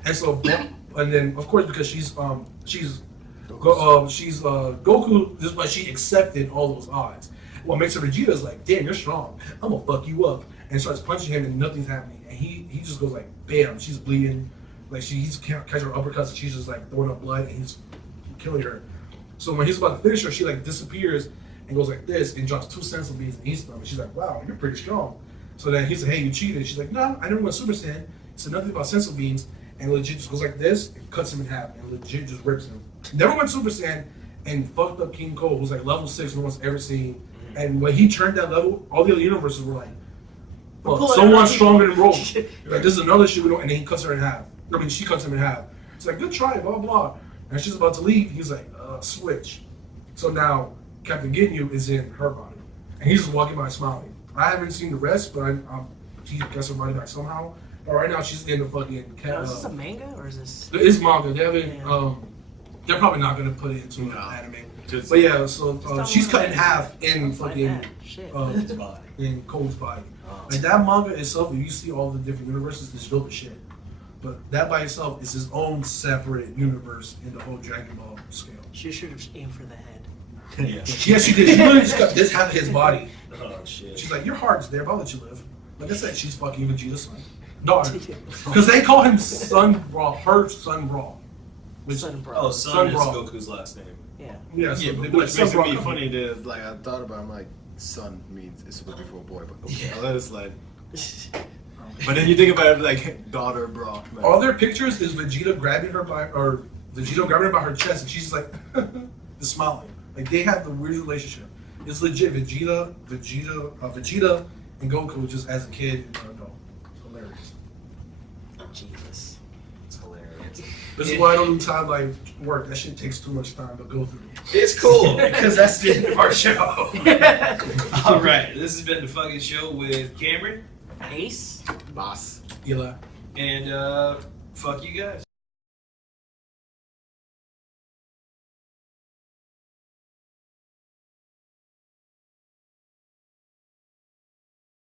And so, and then of course because she's Goku, this is why she accepted all those odds. What makes her Vegeta's like, damn, you're strong. I'm gonna fuck you up. And starts punching him and nothing's happening. And he just goes like, bam, she's bleeding. Like he's catching her uppercuts and she's just like throwing up blood and he's killing her. So when he's about to finish her, she like disappears and goes like this and drops 2 sensu beans in his stomach. She's like, wow, you're pretty strong. So then he's like, hey, you cheated. She's like, no, I never went Super Saiyan. He said nothing about sensu beans. And legit just goes like this and cuts him in half and legit just rips him. Never went Super Saiyan and fucked up King Cole, who's like level 6, no one's ever seen. And when he turned that level, all the other universes were like, well, Pull it someone out. stronger than Rome. Like, this is another shit we don't, and then he cuts her in half. I mean, she cuts him in half. It's like, good try, blah, blah. And she's about to leave. He's like, switch. So now Captain Ginyu is in her body. And he's just walking by smiling. I haven't seen the rest, but he gets her body back somehow. But right now, she's in the fucking Now, is this a manga or is this? It's manga. They haven't, Yeah. they're probably not going to put it into an No. anime. Just- But yeah, so don't she's cut in wanna- half in Find fucking that. Shit. His body. in Cole's body. Oh. Like that manga itself, if you see all the different universes, it's dope as shit. But that by itself is his own separate universe in the whole Dragon Ball scale. She should have aimed for the head. Yeah. Yes, she did. She literally just got this half of his body. Oh shit. She's like, your heart's there, but I'll let you live. Like I said, she's fucking Vegeta's son. Daughter. Because they call him Sun Ra, her Sun Ra. Which, Son, bro. Oh, Sun is Bra. Goku's last name. Yeah. yeah, so Yeah, they but put which Sun makes Ra. me funny is like I thought about it, I'm like son means it's supposed to be for a boy, but okay, I'll let it slide. But then you think about it like daughter, bro. Like, All their pictures is Vegeta grabbing her by, or Vegeta grabbing her by her chest, and she's like, just smiling. Like they have the weirdest relationship. It's legit. Vegeta, and Goku just as a kid and an adult. It's hilarious. Jesus. It's hilarious. This is why I don't do time like work. That shit takes too much time to go through. It's cool because that's the end of our show. All right, this has been the fucking show with Cameron Ace. boss. Eli. and fuck you guys.